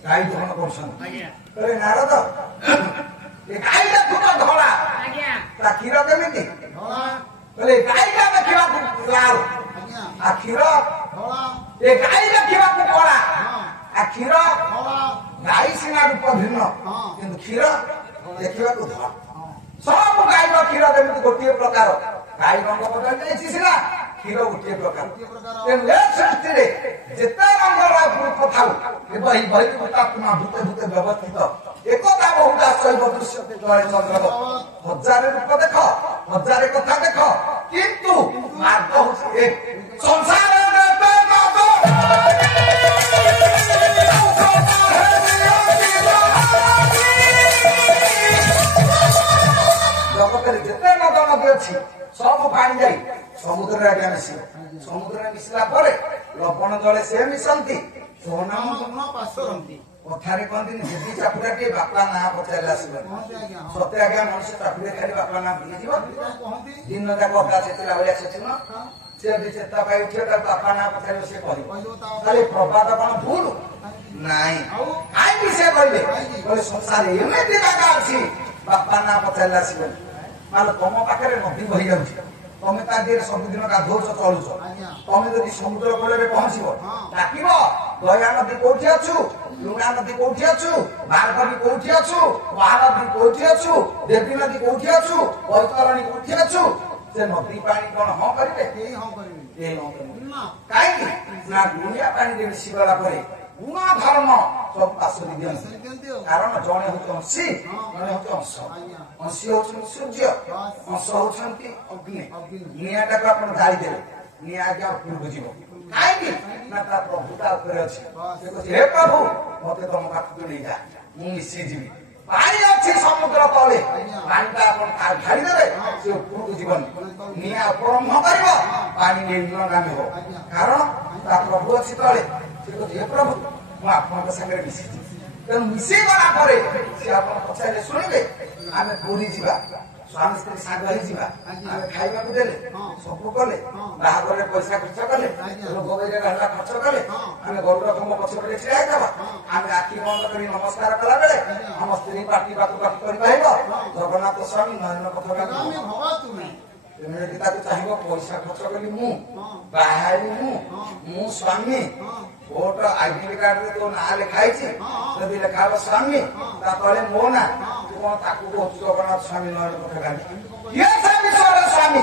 ଗାଈ ଦହନ କରୁଛନ୍ତି। କହିଲେ ନାରଦ ଏ ଗାଈଟା ଖୁବ ଧଳା, ତା କ୍ଷୀର କେମିତି? କହିଲେ ଗାଈଟା ଦେଖିବାକୁ ଲାଲ, ଆ କ୍ଷୀର ଏ ଗାଈ ଦେଖିବାକୁ କଳା, ଆ କ୍ଷୀର ଗାଈ ସିନା ରୂପ ଭିନ୍ନ, କିନ୍ତୁ କ୍ଷୀର ଦେଖିବାକୁ ଧଳା। ସବୁ ଗାଈର କ୍ଷୀର ଯେମିତି ଗୋଟିଏ ପ୍ରକାର, ଗାଈ ରଙ୍ଗ ବଦଳି ଯାଇଛି ସିନା, କ୍ଷୀର ଗୋଟିଏ ପ୍ରକାର। ତେଣୁ ଏ ସୃଷ୍ଟିରେ ଯେତେ ରଙ୍ଗର ରୂପ ଥାଉ, ଏବଂ ଏହି ବହିର୍ଭୂତାତ୍ମା ଭୂତେ ଭୂତେ ବ୍ୟବସ୍ଥିତ ଏକତା ବହୁତା ଶୈବ ଦୃଶ୍ୟ ଜଳେ ଚନ୍ଦ୍ର। ହଜାରେ ରୂପ ଦେଖ, ହଜାରେ କଥା ଦେଖ, କିନ୍ତୁ ମାର୍ଗ ହଉଛି ଏକ। ସଂସାରରେ ଜଗତରେ ଯେତେ ନଦ ନଦୀ ଅଛି ସବୁ ପାଣି ଯାଇ ସମୁଦ୍ରରେ ଆଜ୍ଞା ମିଶିବ। ସମୁଦ୍ରରେ ମିଶିଲା ପରେ ଲବଣ ଜଳେ ସେ ମିଶନ୍ତି, କଥାରେ କହନ୍ତିନି ଯଦି ଚାପୁଡାଟିଏ ବାପା ନାଁ ପଚାରିଲେ ଆସିବନି। ସତେ ଆଜ୍ଞା ମଣିଷ ଚାପୁଡେ ଖାଲି ବାପା ନାଁ ଭୁଲିଯିବ, ଦିନ ଯାକ ଅଦା ସେଚିଲା ଭଳିଆ ସେଚିବ। ସେ ଯଦି ଚେତା ପାଇ ଉଠିବ ତାକୁ ବାପା ନାଁ ପଚାରିବ, ସେ କହିବ ତାହେଲେ ପ୍ରବାଦ କଣ ଭୁଲ? ନାଇଁ। କାହିଁକି ସେ କହିଲେ? ସଂସାର ଏମିତି ଜାଗା ଅଛି ବାପା ନାଁ ପଚାରିଲେ ଆସିବନି। ମାନେ ତମ ପାଖରେ ନଦୀ ବହି ଯାଉଛି, ତମେ ତା ଦେହରେ ସବୁଦିନ ଗାଧଉଛ ଚଳୁଛ, ତମେ ଯଦି ସମୁଦ୍ର କୂଳରେ ପହଞ୍ଚିବ ଡାକିବ ଦୟା ନଦୀ କୋଉଠି ଅଛୁ, ଲୁଣା ନଦୀ କୋଉଠି ଅଛୁ, ଭାର୍ଗବୀ କୋଉଠି ଅଛୁ, ମହାନଦୀ କୋଉଠି ଅଛୁ, ଦେବୀ ନଦୀ କୋଉଠି ଅଛୁ, ବୈତରଣୀ କୋଉଠି ଅଛୁ, ସେ ନଦୀ ପାଣି କଣ ହଁ କରିବେ? କେହି ହଁ କରିବେ। କାହିଁକି ନା ଦୁନିଆ ପାଣିରେ ମିଶିଗଲା ପରେ ଗୁଣ ଧର୍ମ ସବୁ ପାଶୋରି ଦିଅନ୍ତି। କାରଣ ଜଣେ ହଉଛି ଅଂଶୀ, ଜଣେ ହଉଛି ଅଂଶ। ଅଂଶୀ ହଉଛନ୍ତି ସୂର୍ଯ୍ୟ, ଅଂଶ ହଉଛନ୍ତି ଅଗ୍ନି। ନିଆଁଟାକୁ ଆପଣ ଜାଳିଦେବେ, ନିଆଁ ଆଜ୍ଞା ଉପରକୁ ଯିବ। କାହିଁକି ନା ତା ପ୍ରଭୁ ତା ଉପରେ ଅଛି। ସେ କହୁଛି ହେ ପ୍ରଭୁ ମତେ ତମ ପାଖକୁ ନେଇଯା, ମୁଁ ମିଶିଯିବି। ପାଣି ଅଛି ସମୁଦ୍ର ତଳେ, ପାଣିଟା ଆପଣ ଢାଳିଦେବେ, ସେ ଉପରକୁ ଯିବନି। ନିଆଁ ଉପରମ୍ଭ କରିବ, ପାଣି ନିମ୍ନଗାମୀ ହବ। କାରଣ ତା ପ୍ରଭୁ ଅଛି ତଳେ। ସେ କହୁଛି ହେ ପ୍ରଭୁ ମୁଁ ଆପଣଙ୍କ ସାଙ୍ଗରେ ମିଶିଛି। ତେଣୁ ମିଶେଇ ଗଲା ପରେ ସେ ଆପଣ ପଚାରିଲେ ଶୁଣିବେ, ଆମେ ପୁରୀ ଯିବା, ସ୍ୱାମୀ ସ୍ତ୍ରୀ ସାଙ୍ଗ ହେଇଯିବା, ଆମେ ଖାଇବାକୁ ଦେଲେ, ସବୁ କଲେ, ବାହାଘରରେ ପଇସା ଖର୍ଚ୍ଚ କଲେ, ରୋଗ ବୈରାଗ ହେଲା ଖର୍ଚ୍ଚ କଲେ, ଆମେ ଗରୁଡ ଖମ୍ବ ପଛପଟେ ଛିଡ଼ା ହେଇଥିବା, ଆମେ ଆଖି ବନ୍ଦ କରି ନମସ୍କାର କଲା ବେଳେ ଆମ ସ୍ତ୍ରୀ ପାଟି ପାଖୁ ପାଖୁ କରି କହିବ ଜଗନ୍ନାଥ ସ୍ୱାମୀ ନୟନ ପଥଗାମୀ। ତେଣୁ ଯଦି ତାକୁ ଚାହିଁବ ପଇସା ଖର୍ଚ୍ଚ କଲି ମୁଁ, ବାହା ହେଲି ମୁଁ ସ୍ୱାମୀ, ଭୋଟ ଆଇଡେଣ୍ଟି କାର୍ଡରେ ତୋ ନାଁ ଲେଖା ହେଇଛି, ଯଦି ଲେଖା ହବ ସ୍ୱାମୀ ତା ତଳେ ମୋ ନାଁ, ତୁ କଣ ତାକୁ କହୁଛୁ ଜଗନ୍ନାଥ ସ୍ୱାମୀ ନୟନ ପଥଗାମୀ? କିଏ ସେ ବିଷୟରେ ସ୍ୱାମୀ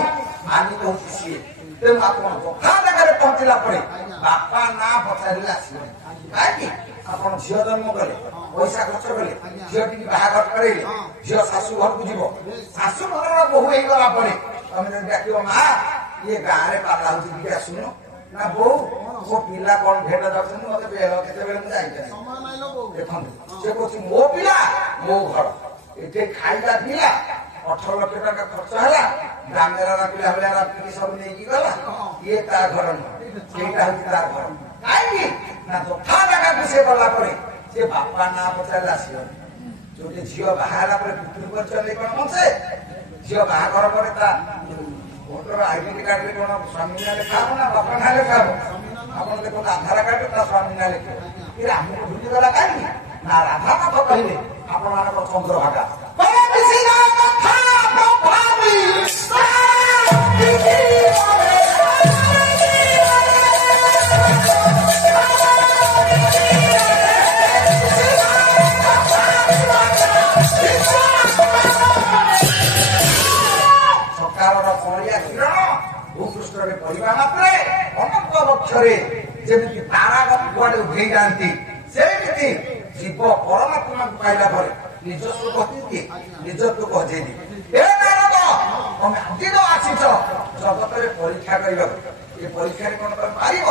ମାନି କହୁଛି ସିଏ। ତେଣୁ ଆପଣ ଯଥା ଜାଗାରେ ପହଞ୍ଚିଲା ପରେ ବାପା ନାଁ ପଚାରିଲେ ଆସିବନି। କାହିଁକି? ଆପଣ ଝିଅ ଜନ୍ମ କଲେ, ପଇସା ଖର୍ଚ୍ଚ କଲେ, ଝିଅଟିକି ବାହାଘର କରେଇଲେ, ଝିଅ ଶାଶୁ ଘରକୁ ଯିବ, ଶାଶୁ ଘରର ବୋହୂ ହେଇଗଲା ପରେ ତମେ ଯଦି ଡାକିବ ମା ଇଏ ଗାଁରେ ପାଲା ହଉଛି ଟିକେ ଆସୁନ, ନା ବୋଉ ମୋ ପିଲା କଣ ଭେଟ ଯାଉଛନ୍ତି ମତେ ବେଳ କେତେବେଳେ ମୁଁ ଯାଇପାରିବି। ଦେଖନ୍ତୁ ସେ କହୁଛି ମୋ ପିଲା ମୋ ଘର, ଏଠି ଖାଇଲା ପିଲା 18 ଲକ୍ଷ ଟଙ୍କା ଖର୍ଚ୍ଚ ହେଲା, ଗ୍ରାମେରା ପିଲା ଭଳିଆ ରାତିକି ସବୁ ନେଇକି ଗଲା, ଇଏ ତା ଘର ନୁହଁ, ସେଇଟା ହଉଛି ତା ଘର। କାହିଁକି ନା ଯଥା ଜାଗାକୁ ସେ ଗଲା ପରେ ସେ ବାପା ନାଁ ପଚାରିଲେ ଆସିବନି। ଯୋଉଠି ଝିଅ ବାହା ହେଲା ପରେ ପିତୃ ପରିଚୟ କଣ ବଞ୍ଚେ, ଝିଅ ବାହାଘର ପରେ ତା ଭୋଟର ଆଇଡେଣ୍ଟି କାର୍ଡରେ କଣ ସ୍ୱାମୀ ନାଁ ଲେଖା ହବ ନା ବାପା ନାଁ ଲେଖା ହବ? ଆପଣ ଦେଖନ୍ତୁ ଆଧାର କାର୍ଡରେ ତା ସ୍ୱାମୀ ନାଁ ଲେଖିବ। କିନ୍ତୁ ଆମକୁ ଭୁଲିଗଲା କାହିଁକି ନା ରାଧାନାଥ କହିଲେ ଆପଣ ମାନଙ୍କର ଚନ୍ଦ୍ରଭାଗା ସକାଳର ପଡ଼ିଆ କିରଣ ଭୂପୃଷ୍ଠରେ ପଡ଼ିବା ମାତ୍ରେ ଅନନ୍ତ ବକ୍ଷରେ ଯେମିତି ତାରା କୁଆଡେ ଉଭେଇ ଯାଆନ୍ତି, ସେମିତି ଜୀବ ପରମାତ୍ମାକୁ ପାଇଲା ପରେ ନିଜସ୍ୱ କହିଦିଏ, ନିଜତ୍ୱକୁ ହଜେଇ ଦିଏ। ଏ ନାରଦ ତମେ ଆଜି ତ ଆସିଛ ଜଗତରେ ପରୀକ୍ଷା କରିବାକୁ, ଏ ପରୀକ୍ଷାରେ କଣ ପାରିବ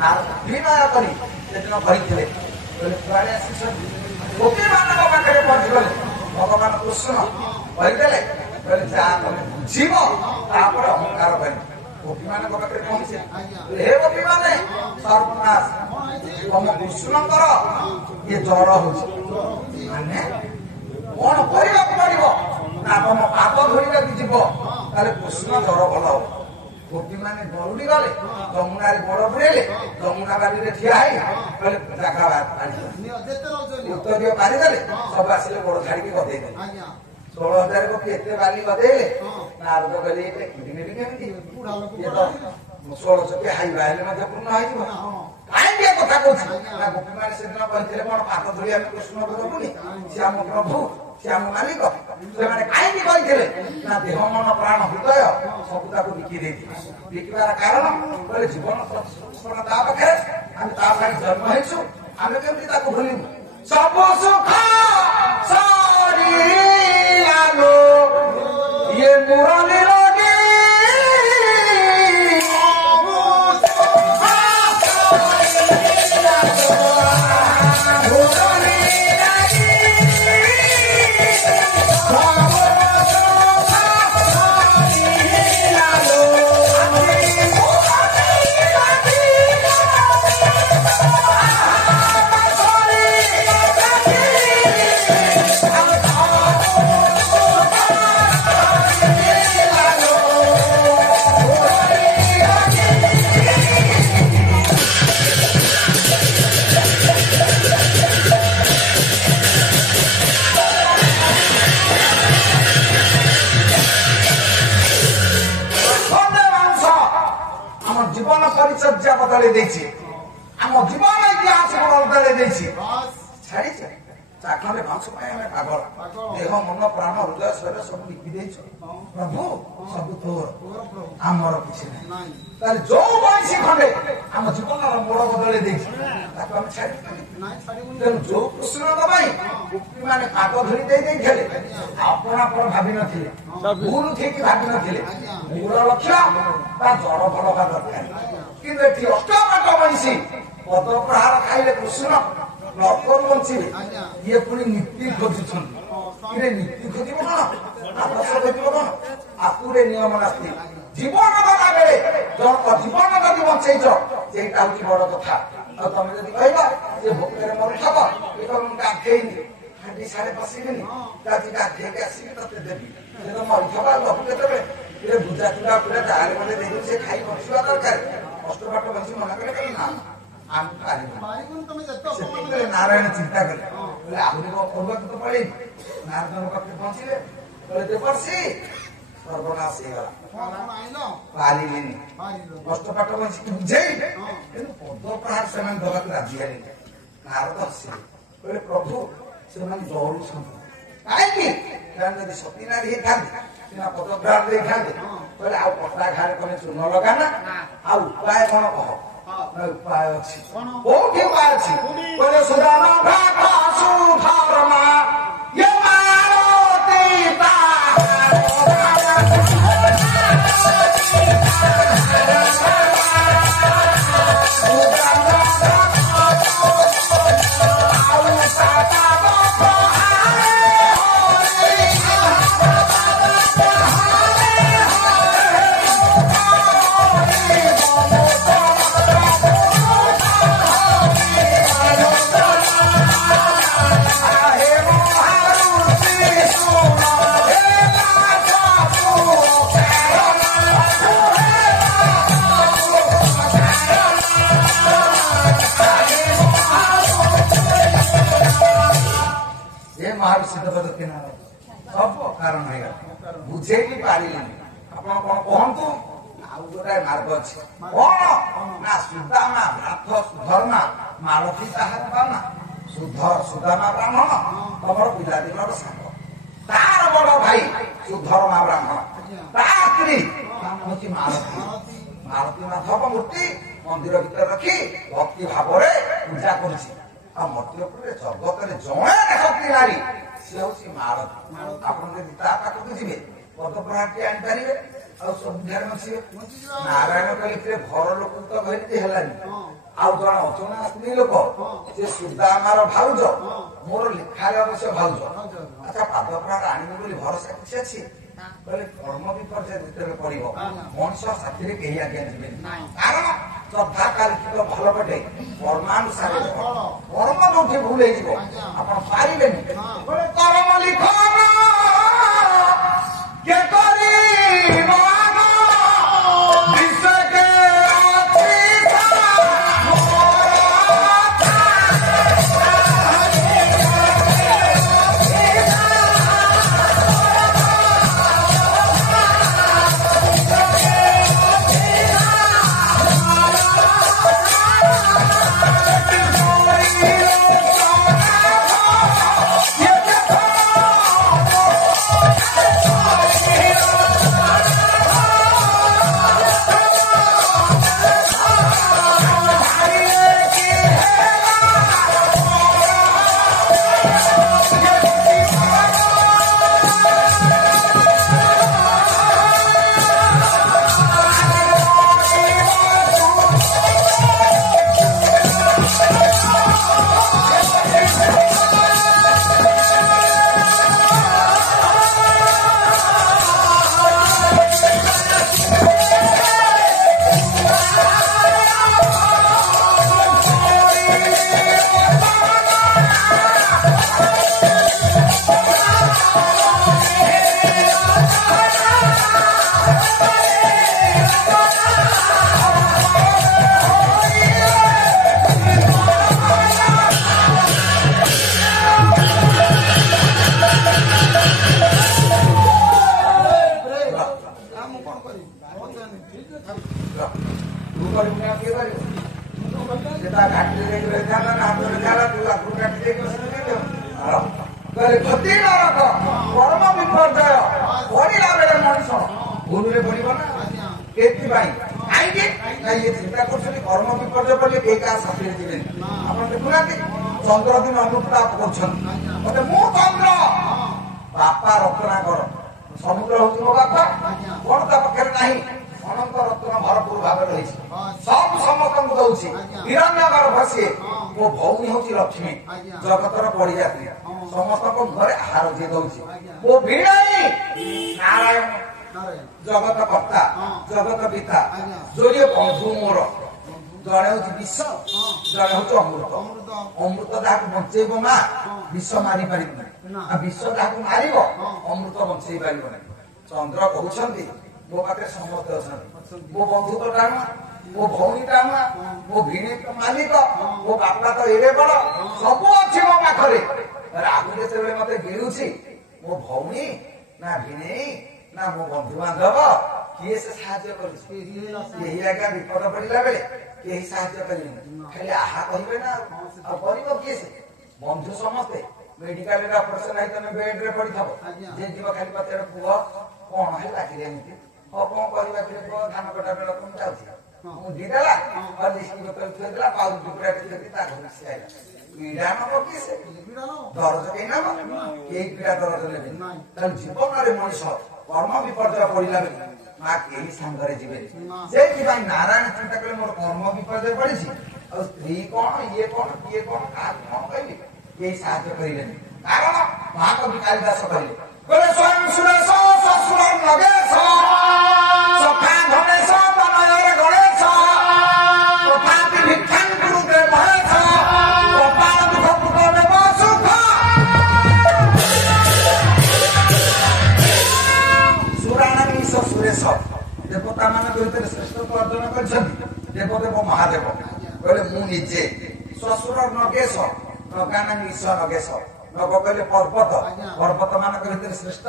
ନା ବିନୟ କରି ସେଦିନ କହିଥିଲେ କୁଆଡେ ଆସିଛନ୍ତି ଗୋପୀମାନଙ୍କ ପାଖରେ ପହଞ୍ଚିଗଲେ ଭଗବାନ କୃଷ୍ଣ କହିଦେଲେ କହିଲେ ଯାହା ତମେ ବୁଝିବ ତାପରେ ଅହଙ୍କାର କରିବ ଗୋପୀମାନଙ୍କ ପାଖରେ ପହଞ୍ଚେ ହେ ଗୋପୀମାନେ ସର୍ବନାଶ ତମ କୃଷ୍ଣଙ୍କର ଇଏ ଜ୍ୱର ହଉଛି ମାନେ କଣ କରିବାକୁ ପଡିବ ନା ତମ ପାଦ ଧୋଇବାକୁ ଯିବ ତାହେଲେ କୃଷ୍ଣ ଜ୍ୱର ଭଲ ହବ ଗୋପୀମାନେ ଦୌଡ଼ି ଗଲେ ଯମୁନାରେ ଗୋଡ ବୁଡେଇଲେ ଯମୁନା ବାଲିରେ ଠିଆ ହେଇ କହିଲେ ଜାଗା ଉତ୍ତରୀୟ ପାରିଦେଲେ ସବୁ ଆସିଲେ ଗୋଡ ଛାଡିକି ଗଦେଇଦେଲେ 16,000 ଗୋପୀ ଏତେ ବାଲି ଗଦେଇଲେ ନାରଦ କହିଲେ ଏଇଟା ନେବି କେମିତି ଇଏ ତ 16 ଚକିଆ ହାଇବା ହେଲେ ମଧ୍ୟ ପୂର୍ଣ୍ଣ ହେଇଯିବ କାହିଁକି ଏ କଥା କହୁଛି ନା ଗୋପୀମାନେ ସେଦିନ କହିଥିଲେ କଣ ପାଦ ଧରି ଆମେ କୃଷ୍ଣକୁ ଦବୁନି ସେ ଆମ ପ୍ରଭୁ ସେ ଆମ ମାଲିକ ସେମାନେ କାହିଁକି କହିଥିଲେ ନା ଦେହ ମନ ପ୍ରାଣ ହୃଦୟ ସବୁ ତାକୁ ବିକି ଦେଇଥିଲେ ବିକିବାର କାରଣ କହିଲେ ଜୀବନ ତା ପାଖରେ ଆମେ ତା ପାଇଁ ଜନ୍ମ ହେଇଛୁ ଆମେ କେମିତି ତାକୁ ଭୁଲିବୁ ସବୁ ସୁଖ ସରିଲାଲୋ ଇଏ ମୁରଲୀର ପରିଚର୍ଯ୍ୟା ବଦଳେଇ ଦେଇଛି ଆମ ଜୀବନ ଇତିହାସ ବଦଳେଇ ଦେଇଛି ଛାଡିছে ଚାଖଣ୍ଡେ ମାଂସ ପାଇଁ ଆମେ ପାଗଳ ଦେହ ମନ ପ୍ରାଣ ହୃଦୟ ଶରୀର ସବୁ ବିକି ଦେଇଛୁ ପ୍ରଭୁ ସବୁ ତୋର ଆମର କିଛି ନାହିଁ ତାହେଲେ ଯୋଉ ବଂଶୀ ଖଣ୍ଡେ ଆମ ଜୀବନର ମୋଡ ବଦଳେଇ ଦେଇଛି ତାକୁ ଆମେ ଛାଡି ତେଣୁ ଯୋଉ କୃଷ୍ଣଙ୍କ ପାଇଁ ଗୋପୀମାନେ ପାଦ ଧରି ଦେଇଥିଲେ ଆପଣ ଭାବିନଥିଲେ ଭୁଲ ଠିକ ଭାବିନଥିଲେ ମୂଳ ଲକ୍ଷ୍ୟ ତା ଜଳ ଭଲ ହବା ଦରକାର କିନ୍ତୁ ଏଠି ଅଷ୍ଟବାଟ ବଂଶୀ ପଦପ୍ରହାର ଖାଇଲେ କୃଷ୍ଣ ନର୍କରୁ ବଞ୍ଚିବେ ଇଏ ପୁଣି ନୀତି ଖୋଜୁଛନ୍ତି ଇଏ ନୀତି ଖୋଜିବ କଣ ଆଦର୍ଶ ଖୋଜିବ କଣ ଆକୁରେ ନିୟମ ନାସ୍ତି ଜୀବନ ଗଲା ବେଳେ ଜଣଙ୍କ ଜୀବନ ଯଦି ବଞ୍ଚେଇଛ ସେଇଟା ହଉଛି ବଡ କଥା ଆଉ ତମେ ଯଦି କହିବ ଯେ ଭୋକରେ ମରୁଥବ ଏ ତ ମୁଁ ଗାଧେଇନି ହାଣ୍ଡି ସାଡେ ବସିବିନି ଆଜି ଗାଧେଇକି ଆସିକି ତତେ ଦେବି ସେ ତ ମରୁଥବ ଆଉ ଦବୁ କେତେବେଳେ ଇଏ ବୁଝା ଚୁଡ଼ା ପୁରା ଯାହାରେ ମତେ ଦେଇଦେବି ସେ ଖାଇ ବସିବା ଦରକାର ଅଷ୍ଟବାଟ ବଂଶୀ ମନା କଲେ କହିଲେ ନା ସେତିକି ନାରାୟଣ ଚିନ୍ତା କଲେ ବୋଲେ ଆହୁରି ପୂର୍ବକୁ ତ ପଳେଇବି ନାରଦଙ୍କ ପାଖରେ ପହଞ୍ଚିଲେ କହିଲେ ଦେବର୍ଷି ସର୍ବନାଶ ହେଇଗଲା ପାରିଲେନି ଅଷ୍ଟପାଠ ବଂଶୀକି ବୁଝେଇ କିନ୍ତୁ ପଦପ୍ରହାର ସେମାନେ ଦେବାକୁ ରାଜି ହେଲେନି ନାରଦ ଆସିଲେ କହିଲେ ପ୍ରଭୁ ସେମାନେ ଦୌଡୁଛନ୍ତି କାହିଁକି ସେମାନେ ଯଦି ସତୀ ନାରୀ ହେଇଥାନ୍ତି ସିନା ପଦପ୍ରହାର ଦେଇଥାନ୍ତି କହିଲେ ଆଉ ପଟା ଘାରେ କଲେ ଚୂନ ଲଗାନା ଆଉ ଉପାୟ କଣ କହ ଉପାୟ ଅଛି କୋଉଠି ଉପାୟ ଅଛି କହିଲେ ସୁଧର୍ମା ସବୁ କାରଣ ହେଇଗଲା ବୁଝେଇକି ପାରିଲେନି ଆପଣ କଣ କହନ୍ତୁ ଆଉ ଗୋଟାଏ ମାର୍ଗ ଅଛି କଣ ନା ସୁଦାମା ଭ୍ରାତ ସୁଧର୍ମା ମାଳତୀ ତାହାର ପାନା ସୁଦାମା ବ୍ରାହ୍ମଣ ତମର ପିଲାଦିନର ସାଙ୍ଗ ତାର ବଡ ଭାଇ ସୁଧର୍ମା ବ୍ରାହ୍ମଣ ତା ସ୍ତ୍ରୀ ହଉଛି ମାଳତୀ ମାଧବ ମୂର୍ତ୍ତି ମନ୍ଦିର ଭିତରେ ରଖି ଭକ୍ତି ଭାବରେ ପୂଜା କରୁଛି ଆଉ ମର୍ତ୍ତ୍ୟପୁରରେ ଜଗତରେ ଜଣେ ଶକ୍ତି ନାରୀ ସେ ହଉଛି ମାଳତୀ ଆପଣ ଯଦି ତା ପାଖକୁ ଯିବେ ପଦପ୍ରହାରଟି ଆଣିପାରିବେ ଆଉ ସନ୍ଧ୍ୟାରେ ବଞ୍ଚିବେ। ନାରାୟଣ କହିଲେ ଘର ଲୋକ ତ କହିଲେ ହେଲାନି, ଆଉ ଜଣେ ଅଜଣା ସ୍ତ୍ରୀ ଲୋକ ସେ ସୁଦାମାର ଭାଉଜ, ମୋର ଲେଖାରେ ଅବଶ୍ୟ ଭାଉଜ। ଆଚ୍ଛା ପାଦପ୍ରାଣ ଆଣିବି ବୋଲି ଭରସା କିଛି ଅଛି? କହିଲେ କର୍ମ ବିପର୍ଯ୍ୟୟ ଯେତେବେଳେ ପଡିବ ମଣିଷ ସାଥିରେ କେହି ଆଜ୍ଞା ଯିବେନି, କାରଣ ଶ୍ରଦ୍ଧା କାଲିକ ଭଲ ପଟେ କର୍ମାନୁସାରେ କର୍ମ ଯୋଉଠି ଭୁଲ ହେଇଯିବ ଆପଣ ପାରିବେନି। କର୍ମ ଲିଖନ କେ କରିବ କର୍ମ ବିପର୍ଯ୍ୟୟ ପଡିଲା ବେଳେ ମଣିଷ ଭୁଲରେ ପଡିବ ନା। ଏଥିପାଇଁ କାହିଁକି ଇଏ ଚିନ୍ତା କରୁଛନ୍ତି କର୍ମ ବିପର୍ଯ୍ୟୟ ପଡିଲେ କେହି କାହା ସାଥିରେ ଯିବେନି। ଆପଣ ଦେଖୁନାହାନ୍ତି ଚନ୍ଦ୍ର ଦିନ ଅନୁତାପ କରୁଛନ୍ତି, ମତେ ମୁଁ ଚନ୍ଦ୍ର ବାପା ରତ୍ନାକର, ସମୁଦ୍ର ହଉଛି ମୋ ବାପା, କଣ ତା ପାଖରେ ନାହିଁ? ଅନନ୍ତ ରତ୍ନ ଭରପୁର ଭାବେ ରହିଛି, ସବୁ ସମସ୍ତଙ୍କୁ ଦଉଛି, ହିରଣ୍ୟଗର ଭସିଏ। ମୋ ଭଉଣୀ ହଉଛି ଲକ୍ଷ୍ମୀ, ଜଗତର ପଡିଯାତ୍ରୀ, ସମସ୍ତଙ୍କ ଘରେ ଆହାର ଯିଏ ଦଉଛି। ମୋ ଭିଣେଇ ନାରାୟଣ, ଜଗତ କର୍ତ୍ତା, ଜଗତ ପିତା, ଯୋଡ଼ିଏ ବନ୍ଧୁ ମୋର, ଜଣେ ହଉଛି ବିଷ, ଜଣେ ହଉଛି ଅମୃତ। ଅମୃତ ଯାହାକୁ ବଞ୍ଚେଇବ ମା ବିଷ ମାରି ପାରିବନି, ଆଉ ବିଷ ଯାହାକୁ ମାରିବ ଅମୃତ ବଞ୍ଚେଇ ପାରିବ ନାହିଁ। ଚନ୍ଦ୍ର କହୁଛନ୍ତି ମୋ ପାଖରେ ସମସ୍ତେ ଅଛନ୍ତି, ମୋ ବନ୍ଧୁ ତ ଟାଣୁଆ, ମୋ ଭଉଣୀ ଟାଣୁଆ, ମୋ ଭିଣେଇ ତ ମାଲିକ, ମୋ ବାପା ତ ଏଡେ ବଡ, ସବୁ ଅଛି ମୋ ପାଖରେ। ରାହୁ ଯେତେବେଳେ ମତେ ଗିଳୁଛି ମୋ ଭଉଣୀ ନା ଭିଣେଇ ନା ମୋ ବନ୍ଧୁବାନ୍ଧବ କିଏ ସେ ସାହାଯ୍ୟ କରୁଛି? କେହି ଆଜ୍ଞା ବିପଦ ପଡିଲା ବେଳେ କେହି ସାହାଯ୍ୟ କରିବେନି, ଖାଲି ଆହା କହିବେ ନା। ଆଉ କରିବ କିଏ? ସେ ବନ୍ଧୁ ସମସ୍ତେ। ମେଡିକାଲରେ ଅପରେସନ ହେଇ ତମେ ବେଡରେ ପଡିଥିବ, ଯେ ଯିବ ଖାଲି ପଚାର ପୁଅ କଣ ହେଲା କି ଏମିତି, ହଁ କଣ କରିବା ପୁଅ ଧାନ କଟା ବେଳ କଣ ଯାଉଛି, ମୁଁ ଦିଦେଲା ଥୋଇଦେଲା ପାଉରୁ ଟୁକୁରା ଟିକେ ତା ଘରେ ସେ ଆଇଲା। ପୀଡା ନବ କିଏ? ସେ ଦରଜ କେହି ନବ? କେହି ପୀଡା ଦରଜ ନେବେ। ତାହେଲେ ଜୀବନରେ ମଣିଷ କର୍ମ ବିପର୍ଯ୍ୟୟ ପଡିଲା ବେଳେ ମା କେହି ସାଙ୍ଗରେ ଯିବେନି। ସେଇଥିପାଇଁ ନାରାୟଣ ଚିନ୍ତା କଲେ ମୋର କର୍ମ ବିପର୍ଯ୍ୟୟ ପଡିଛି, ଆଉ ସ୍ତ୍ରୀ କଣ ଇଏ କଣ କିଏ କଣ କାହାକୁ କଣ କହିବି, କେହି ସାହାଯ୍ୟ କରିବେନି। କାରଣ ମହାକବି କାଳିଦାସ କହିଲେ ସ୍ୱୟଂ ସୁରେଶ ଶ୍ୱଶୁର ନଗେଶ ସଖା ଧନେଶ ତନୟରେ ଗଣେଶ ତଥାପି ଭିକ୍ଷାଂ କୁରୁତେ ମହେଶ କପାଳ ଦୁଃଖ କୃତ ଦେବ ସୁଖ। ସୁରାଣୀଶ ସୁରେଶ ଦେବତା ମାନଙ୍କ ଭିତରେ ଶ୍ରେଷ୍ଠତ୍ୱ ଅର୍ଜନ କରିଛନ୍ତି ଦେବଦେବ ମହାଦେବ। କହିଲେ ମୁଁ ନିଜେ ଶ୍ୱଶୁର ନଗେଶ, ନଗାନା ନିଶ ନଗେଶ, ନଗ କହିଲେ ପର୍ବତ, ପର୍ବତ ମାନଙ୍କ ଭିତରେ ଶ୍ରେଷ୍ଠ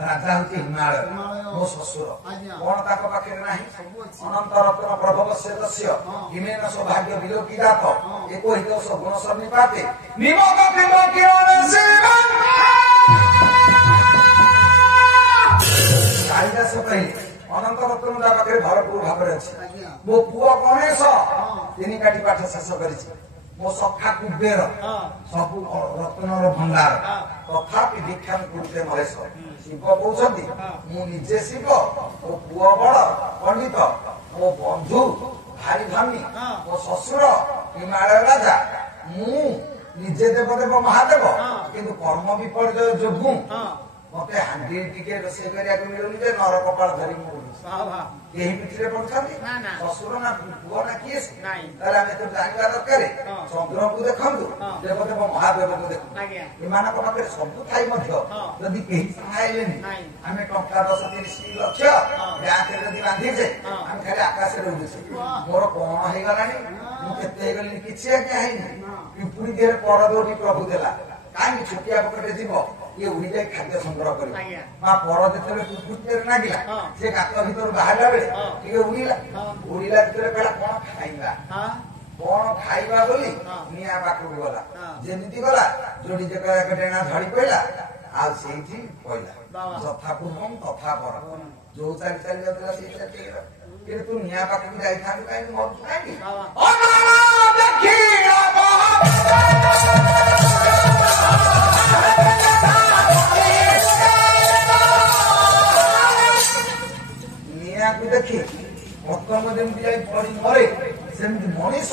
ରାଜା ହଉଛି ହିମାଳୟ, ମୋ ଶ୍ୱଶୁର। କଣ ତାଙ୍କ ପାଖରେ ନାହିଁ? ଅନନ୍ତ ରତ୍ନ ପ୍ରଭବ ସେଦସ୍ୟ ହିମେନ ସୌଭାଗ୍ୟ ବିଲୋକି ଦାତ ଏକ ହିତୋଷ ଗୁଣ ସନ୍ନିପାତେ ନିମକ ପିବ କିରଣ କାଳିଦାସ କହିଲେ ଅନନ୍ତ ରତ୍ନ ତା ପାଖରେ ଭରପୁର ଭାବରେ ଅଛି। ମୋ ପୁଅ ଗଣେଶ 3 କାଠି ପାଠ ଶେଷ କରିଛି, ମୋ ସଖା କୁବେର ସବୁ ରତ୍ନର ଭଣ୍ଡାର, ତଥାପି ଦୀକ୍ଷାନ୍ କୁରୁତେ ମହେଶ। ଶିବ କହୁଛନ୍ତି ମୁଁ ନିଜେ ଶିବ, ମୋ ପୁଅ ବଡ ପଣ୍ଡିତ, ମୋ ବନ୍ଧୁ ଭାରି ଧନୀ, ମୋ ଶ୍ୱଶୁର ହିମାଳୟ ରାଜା, ମୁଁ ନିଜେ ଦେବଦେବ ମହାଦେବ, କିନ୍ତୁ କର୍ମ ବିପର୍ଯ୍ୟୟ ଯୋଗୁଁ ମତେ ହାଣ୍ଡି ଟିକେ ରୋଷେଇ କରିବାକୁ ମିଳୁନି ଯେ ନର କପାଳ ଧରି ମୁଁ ବୁଲୁଛି। କେହି ପିଠିରେ ପଡୁଛନ୍ତି ଶ୍ୱଶୁର ନା ପୁଅ ନା କିଏ ସେ? ତାହେଲେ ଆମେ ତ ଜାଣିବା ଦରକାର ଚନ୍ଦ୍ରକୁ ଦେଖନ୍ତୁ, ଦେବଦେବ ମହାଦେବକୁ ଦେଖନ୍ତୁ। ଏମାନଙ୍କ ପାଖରେ ସବୁ ଥାଇ ମଧ୍ୟ ଯଦି କେହି ସହାୟଲେନି, ଆମେ ଟଙ୍କା 10-30 ଲକ୍ଷ ବ୍ୟାଙ୍କରେ ଯଦି ବାନ୍ଧିଛେ, ଆମେ ଖାଲି ଆକାଶରେ ଉଡୁଛେ। ମୋର କଣ ହେଇଗଲାଣି, ମୁଁ କେତେ ହେଇଗଲିଣି, କିଛି ଆଜ୍ଞା ହେଇନି। ପିମ୍ପୁଡି ଦେହରେ ପର ଦୌଡି ପ୍ରଭୁ ଦେଲା, କାହିଁକି ଛୋଟିଆ ପକେଟରେ ଯିବ ଇଏ ଉଡି ଯାଇ ଖାଦ୍ୟ ସଂଗ୍ରହ କରିବ। ମା ପର ଯେତେବେଳେ ପିମ୍ପୁଡିରେ ଲାଗିଲା, ସେ ଗାତ ଭିତରୁ ବାହାରିଲା ବେଳେ ଟିକେ ଉଡିଲା ଭିତରେ କହିଲା କଣ ଖାଇବା, କଣ ଖାଇବା ବୋଲି ନିଆଁ ପାଖକୁ ଗଲା। ଯେମିତି ଗଲା ଯୋଡି ଡେଣା ଝଡି ପଇଲା, ଆଉ ସେଇଠି ପଇଲା। ଯଥା ପୂର୍ବଂ ତଥା ପର, ଯୋଉ ଚାଲି ଚାଲି ଯାଉଥିଲା ସେଇ ଚାଲି କିନ୍ତୁ ତୁ ନିଆଁ ପାଖକୁ ଯାଇଥାନ୍ତୁ କାହିଁକି, ମରୁଛୁ କାହିଁକି? ନିଆଁକୁ ଦେଖି ପତଙ୍ଗ ଯେମିତି ଯାଇ ପଡି ମରେ, ସେମିତି ମଣିଷ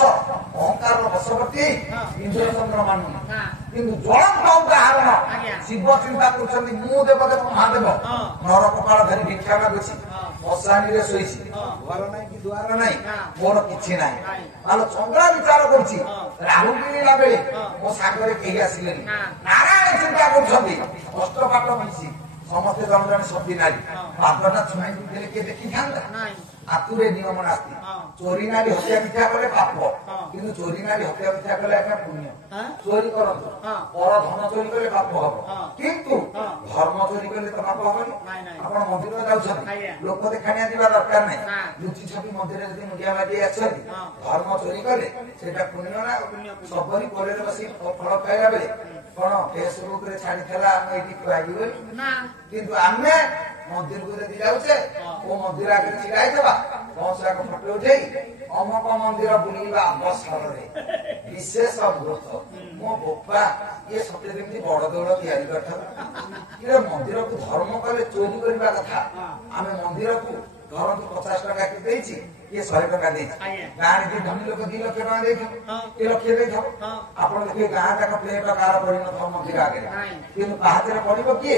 ଅହଙ୍କାରର ବଶବର୍ତ୍ତୀ ଇନ୍ଦ୍ର ଚନ୍ଦ୍ର ମାନୁନି, କିନ୍ତୁ ଜ୍ୱଳନ୍ତ ଉଦାହରଣ ଶିବ ଚିନ୍ତା କରୁଛନ୍ତି ମୁଁ ଦେବଦେବ ମହାଦେବ, ନର କପାଳ ଧରି ଭିକ୍ଷା ମାଗୁଛି, ମଶାଣିରେ ଶୋଇଛି, ଘର ନାହିଁ କି ଦୁଆର ନାହିଁ, ମୋର କିଛି ନାହିଁ। ତାହେଲେ ଚନ୍ଦ୍ର ବିଚାର କରୁଛି ରାହୁ କିଣିଲା ବେଳେ ମୋ ସାଙ୍ଗରେ କେହି ଆସିଲେନି। ନାରାୟଣ ଚିନ୍ତା କରୁଛନ୍ତି ଅଷ୍ଟପାଟ ମିଶି ସମସ୍ତେ ଜଣେ ଜଣେ ସତୀ ନାରୀ, ପାଦଟା ଛୁଆଇ ଦେଲେ କିଏ ଦେଖିଥାନ୍ତା? ଆତୁରେ ନିୟମ ନାସ୍ତି, ଚୋରି ନାରୀ ହତ୍ୟା ମିଥ୍ୟା କଲେ ପାପ, କିନ୍ତୁ ଚୋରି ନାରୀ ହତ୍ୟା ମିଥ୍ୟା କଲେ ଆଜ୍ଞା ପୁଣ୍ୟ। ଚୋରି କରନ୍ତୁ, ପର ଧନ ଚୋରି କଲେ ପାପ ହବ, କିନ୍ତୁ ଧର୍ମ ଚୋରି କଲେ ତ ପାପ ହବନି। ଆପଣ ମନ୍ଦିର ଯାଉଛନ୍ତି, ଲୋକ ଦେଖାଣିଆ ଯିବା ଦରକାର ନାହିଁ, ଲୁଚି ଛପି ମନ୍ଦିରରେ ଯଦି ମୁଣ୍ଡିଆ ମାରି ଆସିଛନ୍ତି, ଧର୍ମ ଚୋରି କଲେ ସେଇଟା ପୁଣ୍ୟ ନା? ସବରୀ କୋଳରେ ବସି ଫଳ ପାଇଲା ବେଳେ କଣ ଫେସବୁକ ରେ ଛାଡିଥିଲା ଆମେ ଏଇଠି ଖୁଆଇବି ବୋଲି? କିନ୍ତୁ ଆମେ ମନ୍ଦିରକୁ ଯଦି ଯାଉଛେ, କୋଉ ମନ୍ଦିର ଆଗରେ ଛିଡା ହେଇଥିବା ବଂଶକୁ ଫଟୋ ଉଠେଇ ଅମକ ମନ୍ଦିର ବୁଲିବା ଅବସରରେ ବିଶେଷ ବ୍ରତ, ମୋ ବୋପା ଇଏ ସତେ ଯେମିତି ବଡ ଦେଉଳ ତିଆରି କରିଥାଉ। ମନ୍ଦିରକୁ ଧର୍ମ କଲେ ଚୋରି କରିବା କଥା। ଆମେ ମନ୍ଦିରକୁ ଧରନ୍ତୁ 50 ଟଙ୍କା କି ଦେଇଛି, କିଏ 100 ଟଙ୍କା ଦେଇଛି, ଗାଁରେ ଯିଏ ଧନୀ ଲୋକ 2 ଲକ୍ଷ ଟଙ୍କା ଦେଇଥିବ, କିଏ ଲକ୍ଷ ଦେଇଥିବ। ଆପଣ ଦେଖିବେ ଗାଁ ଯାକ ପ୍ଲେଟ କାହାର ପଡିନଥିବ ମନ୍ଦିର ଆଗରେ, କିନ୍ତୁ ପାହାଚରେ ପଡିବ କିଏ?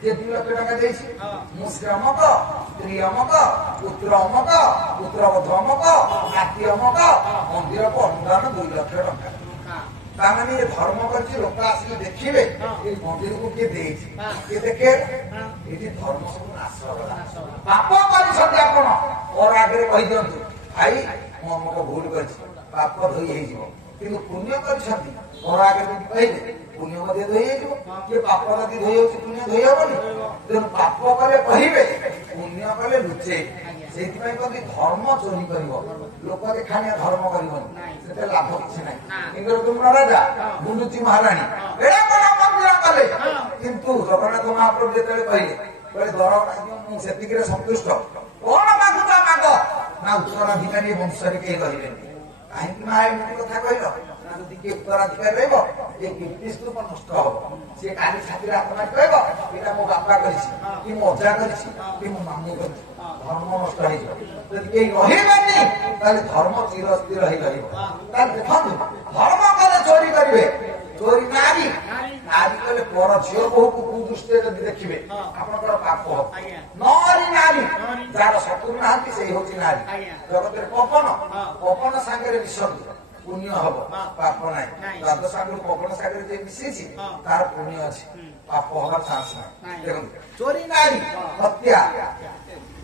ଯିଏ 2 ଲକ୍ଷ ଟଙ୍କା ଦେଇଛି। ମୁଁ ଶ୍ରୀ ଅମକ, ସ୍ତ୍ରୀ ଅମକ, ପୁତ୍ର ଅମକ, ପୁତ୍ରବଧୂ ଅମକ, ନାତି ଅମକ, ମନ୍ଦିରକୁ ଅନୁଦାନ 2 ଲକ୍ଷ ଟଙ୍କା। ତାମାନେ ଏ ଧର୍ମ କରିଛି, ଲୋକ ଆସିଲେ ଦେଖିବେ ଏଇ ମନ୍ଦିରକୁ କିଏ ଦେଇଛି, କିଏ ଦେଖେ। ଏଠି ଧର୍ମ ସବୁ ନାଶ ହେଲା। ପାପ କରିଛନ୍ତି ଆପଣ, ମୋର ଆଗରେ କହିଦିଅନ୍ତୁ ଭାଇ ମୁଁ ଅମକ ଭୁଲ କରିଛି, ପାପ ଧୋଇ ହେଇଯିବ। କିନ୍ତୁ ପୁଣ୍ୟ କରିଛନ୍ତି, ମୋର ଆଗରେ ଯଦି କହିବେ ପୁଣ୍ୟ ମଧ୍ୟ ଧୋଇ ହେଇଯିବ। କିଏ ପାପ ଯଦି ଧୋଇ ହଉଛି, ପୁଣ୍ୟ ଧୋଇ ହବନି। ତେଣୁ ପାପ କଲେ କହିବେ, ପୁଣ୍ୟ କଲେ ଲୁଚେଇବେ। ସେଇଥିପାଇଁ କହନ୍ତି ଧର୍ମ ଚୋରି କରିବ, ଲୋକ ଦେଖାଣିଆ ଧର୍ମ କରିବନି, ସେଥିରେ ଲାଭ କିଛି ନାହିଁ। ଇନ୍ଦ୍ରଦୁମ୍ନ ରାଜା, ଗୁଣ୍ଡୁଚି ମହାରାଣୀ ଏଡା କଣ ମନ୍ଦିର କଲେ, କିନ୍ତୁ ଜଗନ୍ନାଥ ମହାପ୍ରଭୁ ଯେତେବେଳେ କହିଲେ ଦର ମୁଁ ସେତିକିରେ ସନ୍ତୁଷ୍ଟ, କଣ ମାଗୁଛ ମାଗ, ନା ଉତ୍ତରାଧିକାରୀ ବଂଶରେ କେହି ରହିବେନି। କାହିଁକି ମା ଏମିତି କଥା କହିଲ? ନା ଯଦି କିଏ ଉତ୍ତରାଧିକାରୀ ରହିବ, ଏ କୀର୍ତ୍ତି ସ୍ତୂପ ନଷ୍ଟ ହବ। ସିଏ କାଲି ଛାତିରେ ହାତ ମାରି କହିବ ଏଇଟା ମୋ ବାପା କରିଛି, କି ମୋ ଅଜା କରିଛି, କି ମୋ ମାମୁଁ କରିଛି, ଧର୍ମ ନଷ୍ଟ ହେଇଯିବ। ଯଦି କେହି ରହିବେନି, ତାହେଲେ ଧର୍ମ ଚିରସ୍ଥିର ହେଇ ରହିବ। ତାହେଲେ ଦେଖନ୍ତୁ, ଧର୍ମ କଲେ ଚୋରି କରିବେ, ଚୋରି ନାରୀ, ନାରୀ କଲେ ପର ଝିଅ ବୋହୂକୁ କୁଦୃଷ୍ଟିରେ ଯଦି ଦେଖିବେ ଆପଣଙ୍କର ପାପ ହବ। ନରୀ ନାରୀ, ଯାହାର ଶତ୍ରୁ ନାହାନ୍ତି ସେଇ ହଉଛି ନାରୀ। ଜଗତରେ ପବନ, ପବନ ସାଙ୍ଗରେ ମିଶନ୍ତୁ, ପୁଣ୍ୟ ହବ, ପାପ ନାହିଁ। ଦ୍ୱାଦଶ ଆଙ୍ଗୁଳି ପବନ ସାଙ୍ଗରେ ଯିଏ ମିଶିଛି ତାର ପୁଣ୍ୟ ଅଛି, ପାପ ହବାର ଚାନ୍ସ ନାହିଁ। ଦେଖନ୍ତୁ, ଚୋରି ନାରୀ, ହତ୍ୟା,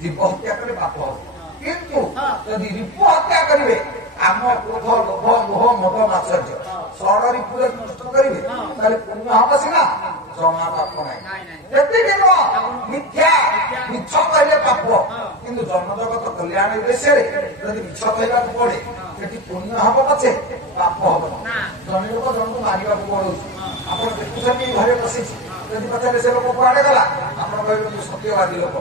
ଜୀବ ହତ୍ୟା କଲେ ପାପ ହବ। କିନ୍ତୁ ଯଦି ରିପୁ ହତ୍ୟା କରିବେ, ଆମ କ୍ରୋଧ, ଲୋଭ, ମୋହ, ମଦ, ମାତ୍ସର୍ଯ୍ୟ ଷଡ଼ ରିପୁରେ ନଷ୍ଟ କରିବେ, ତାହେଲେ ପୁଣ୍ୟ ହବ ସିନା, ଜମା ପାପ ନାହିଁ। ଯେତିକି ନୁହଁ, ମିଥ୍ୟା ମିଛ କହିଲେ ପାପ, କିନ୍ତୁ ଜନଜଗତ କଲ୍ୟାଣ ଉଦ୍ଦେଶ୍ୟରେ ଯଦି ମିଛ କହିବାକୁ ପଡେ, ସେଠି ପୁଣ୍ୟ ହବ ପଛେ ପାପ ହବ। ଜଣେ ଲୋକ ଜଣକୁ ମାରିବାକୁ ପଡୁଛି, ଆପଣ ଦେଖୁଛନ୍ତି ଘରେ ବସିଛି, ଯଦି ପଚାରେ ସେ ଲୋକ କୁଆଡେ ଗଲା, ଆପଣ କହିବେ ମୁଁ ସତ୍ୟବାଦୀ ଲୋକ,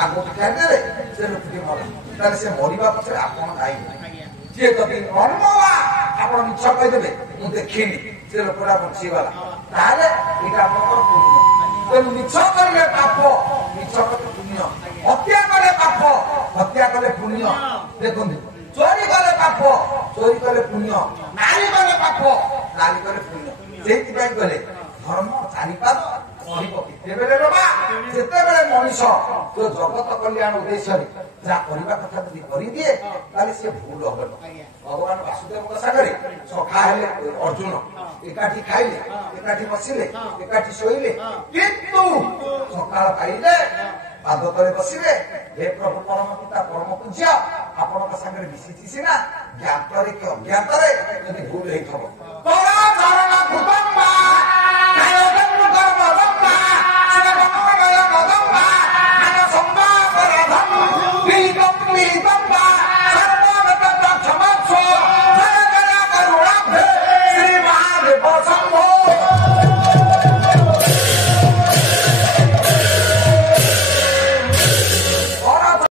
ଆଗକୁ ଖାଇଦେଲେ ସେ ଲୋକଟି ମଲା, ତାହେଲେ ସେ ମରିବା ପଛରେ ଆପଣ ଦାୟୀ। ଯିଏ ଯଦି ମର୍ମବା ଆପଣ ମିଛ କହିଦେବେ ମୁଁ ଦେଖିନି, ସେ ଲୋକଟା ବଞ୍ଚିଗଲା, ତାହେଲେ এটা আপনার পুণ্য। তেমন মিছ করলে পাপ, মিছ করলে পুণ্য। হত্যা কলে পাপ, হত্যা কলে পুণ্য। দেখুন চোরি কলে পাপ, চোরি কলে পুণ্য। নারী কলে পাপ, নারী কলে পুণ্য। সেইপাই কলে ধর্ম চারিপাদ সহিব কেତେବେଳେ ବା ଯେତେବେଳେ ମଣିଷ ଜଗତ କଲ୍ୟାଣ ଉଦ୍ଦେଶ୍ୟରେ ଯାହା କରିବା କଥା ଯଦି କରିଦିଏ ତାହେଲେ ସେ ଭୁଲ ହବନି। ଭଗବାନ ବାସୁଦେବଙ୍କ ସାଙ୍ଗରେ ସଖା ହେଲେ ଅର୍ଜୁନ, ଏକାଠି ଖାଇଲେ, ଏକାଠି ବସିଲେ, ଏକାଠି ଶୋଇଲେ, କିନ୍ତୁ ସକାଳ ପାଇଲେ ପାଦ ତଳେ ବସିବେ, ହେ ପ୍ରଭୁ ପରମ ପିତା ପରମ ପୂଜ୍ୟ, ଆପଣଙ୍କ ସାଙ୍ଗରେ ମିଶିଛି ସିନା ଜ୍ଞାତରେ କି ଅଜ୍ଞାତରେ ଯଦି ଭୁଲ ହେଇଥିବ ତୋର ଚରଣ କୃପା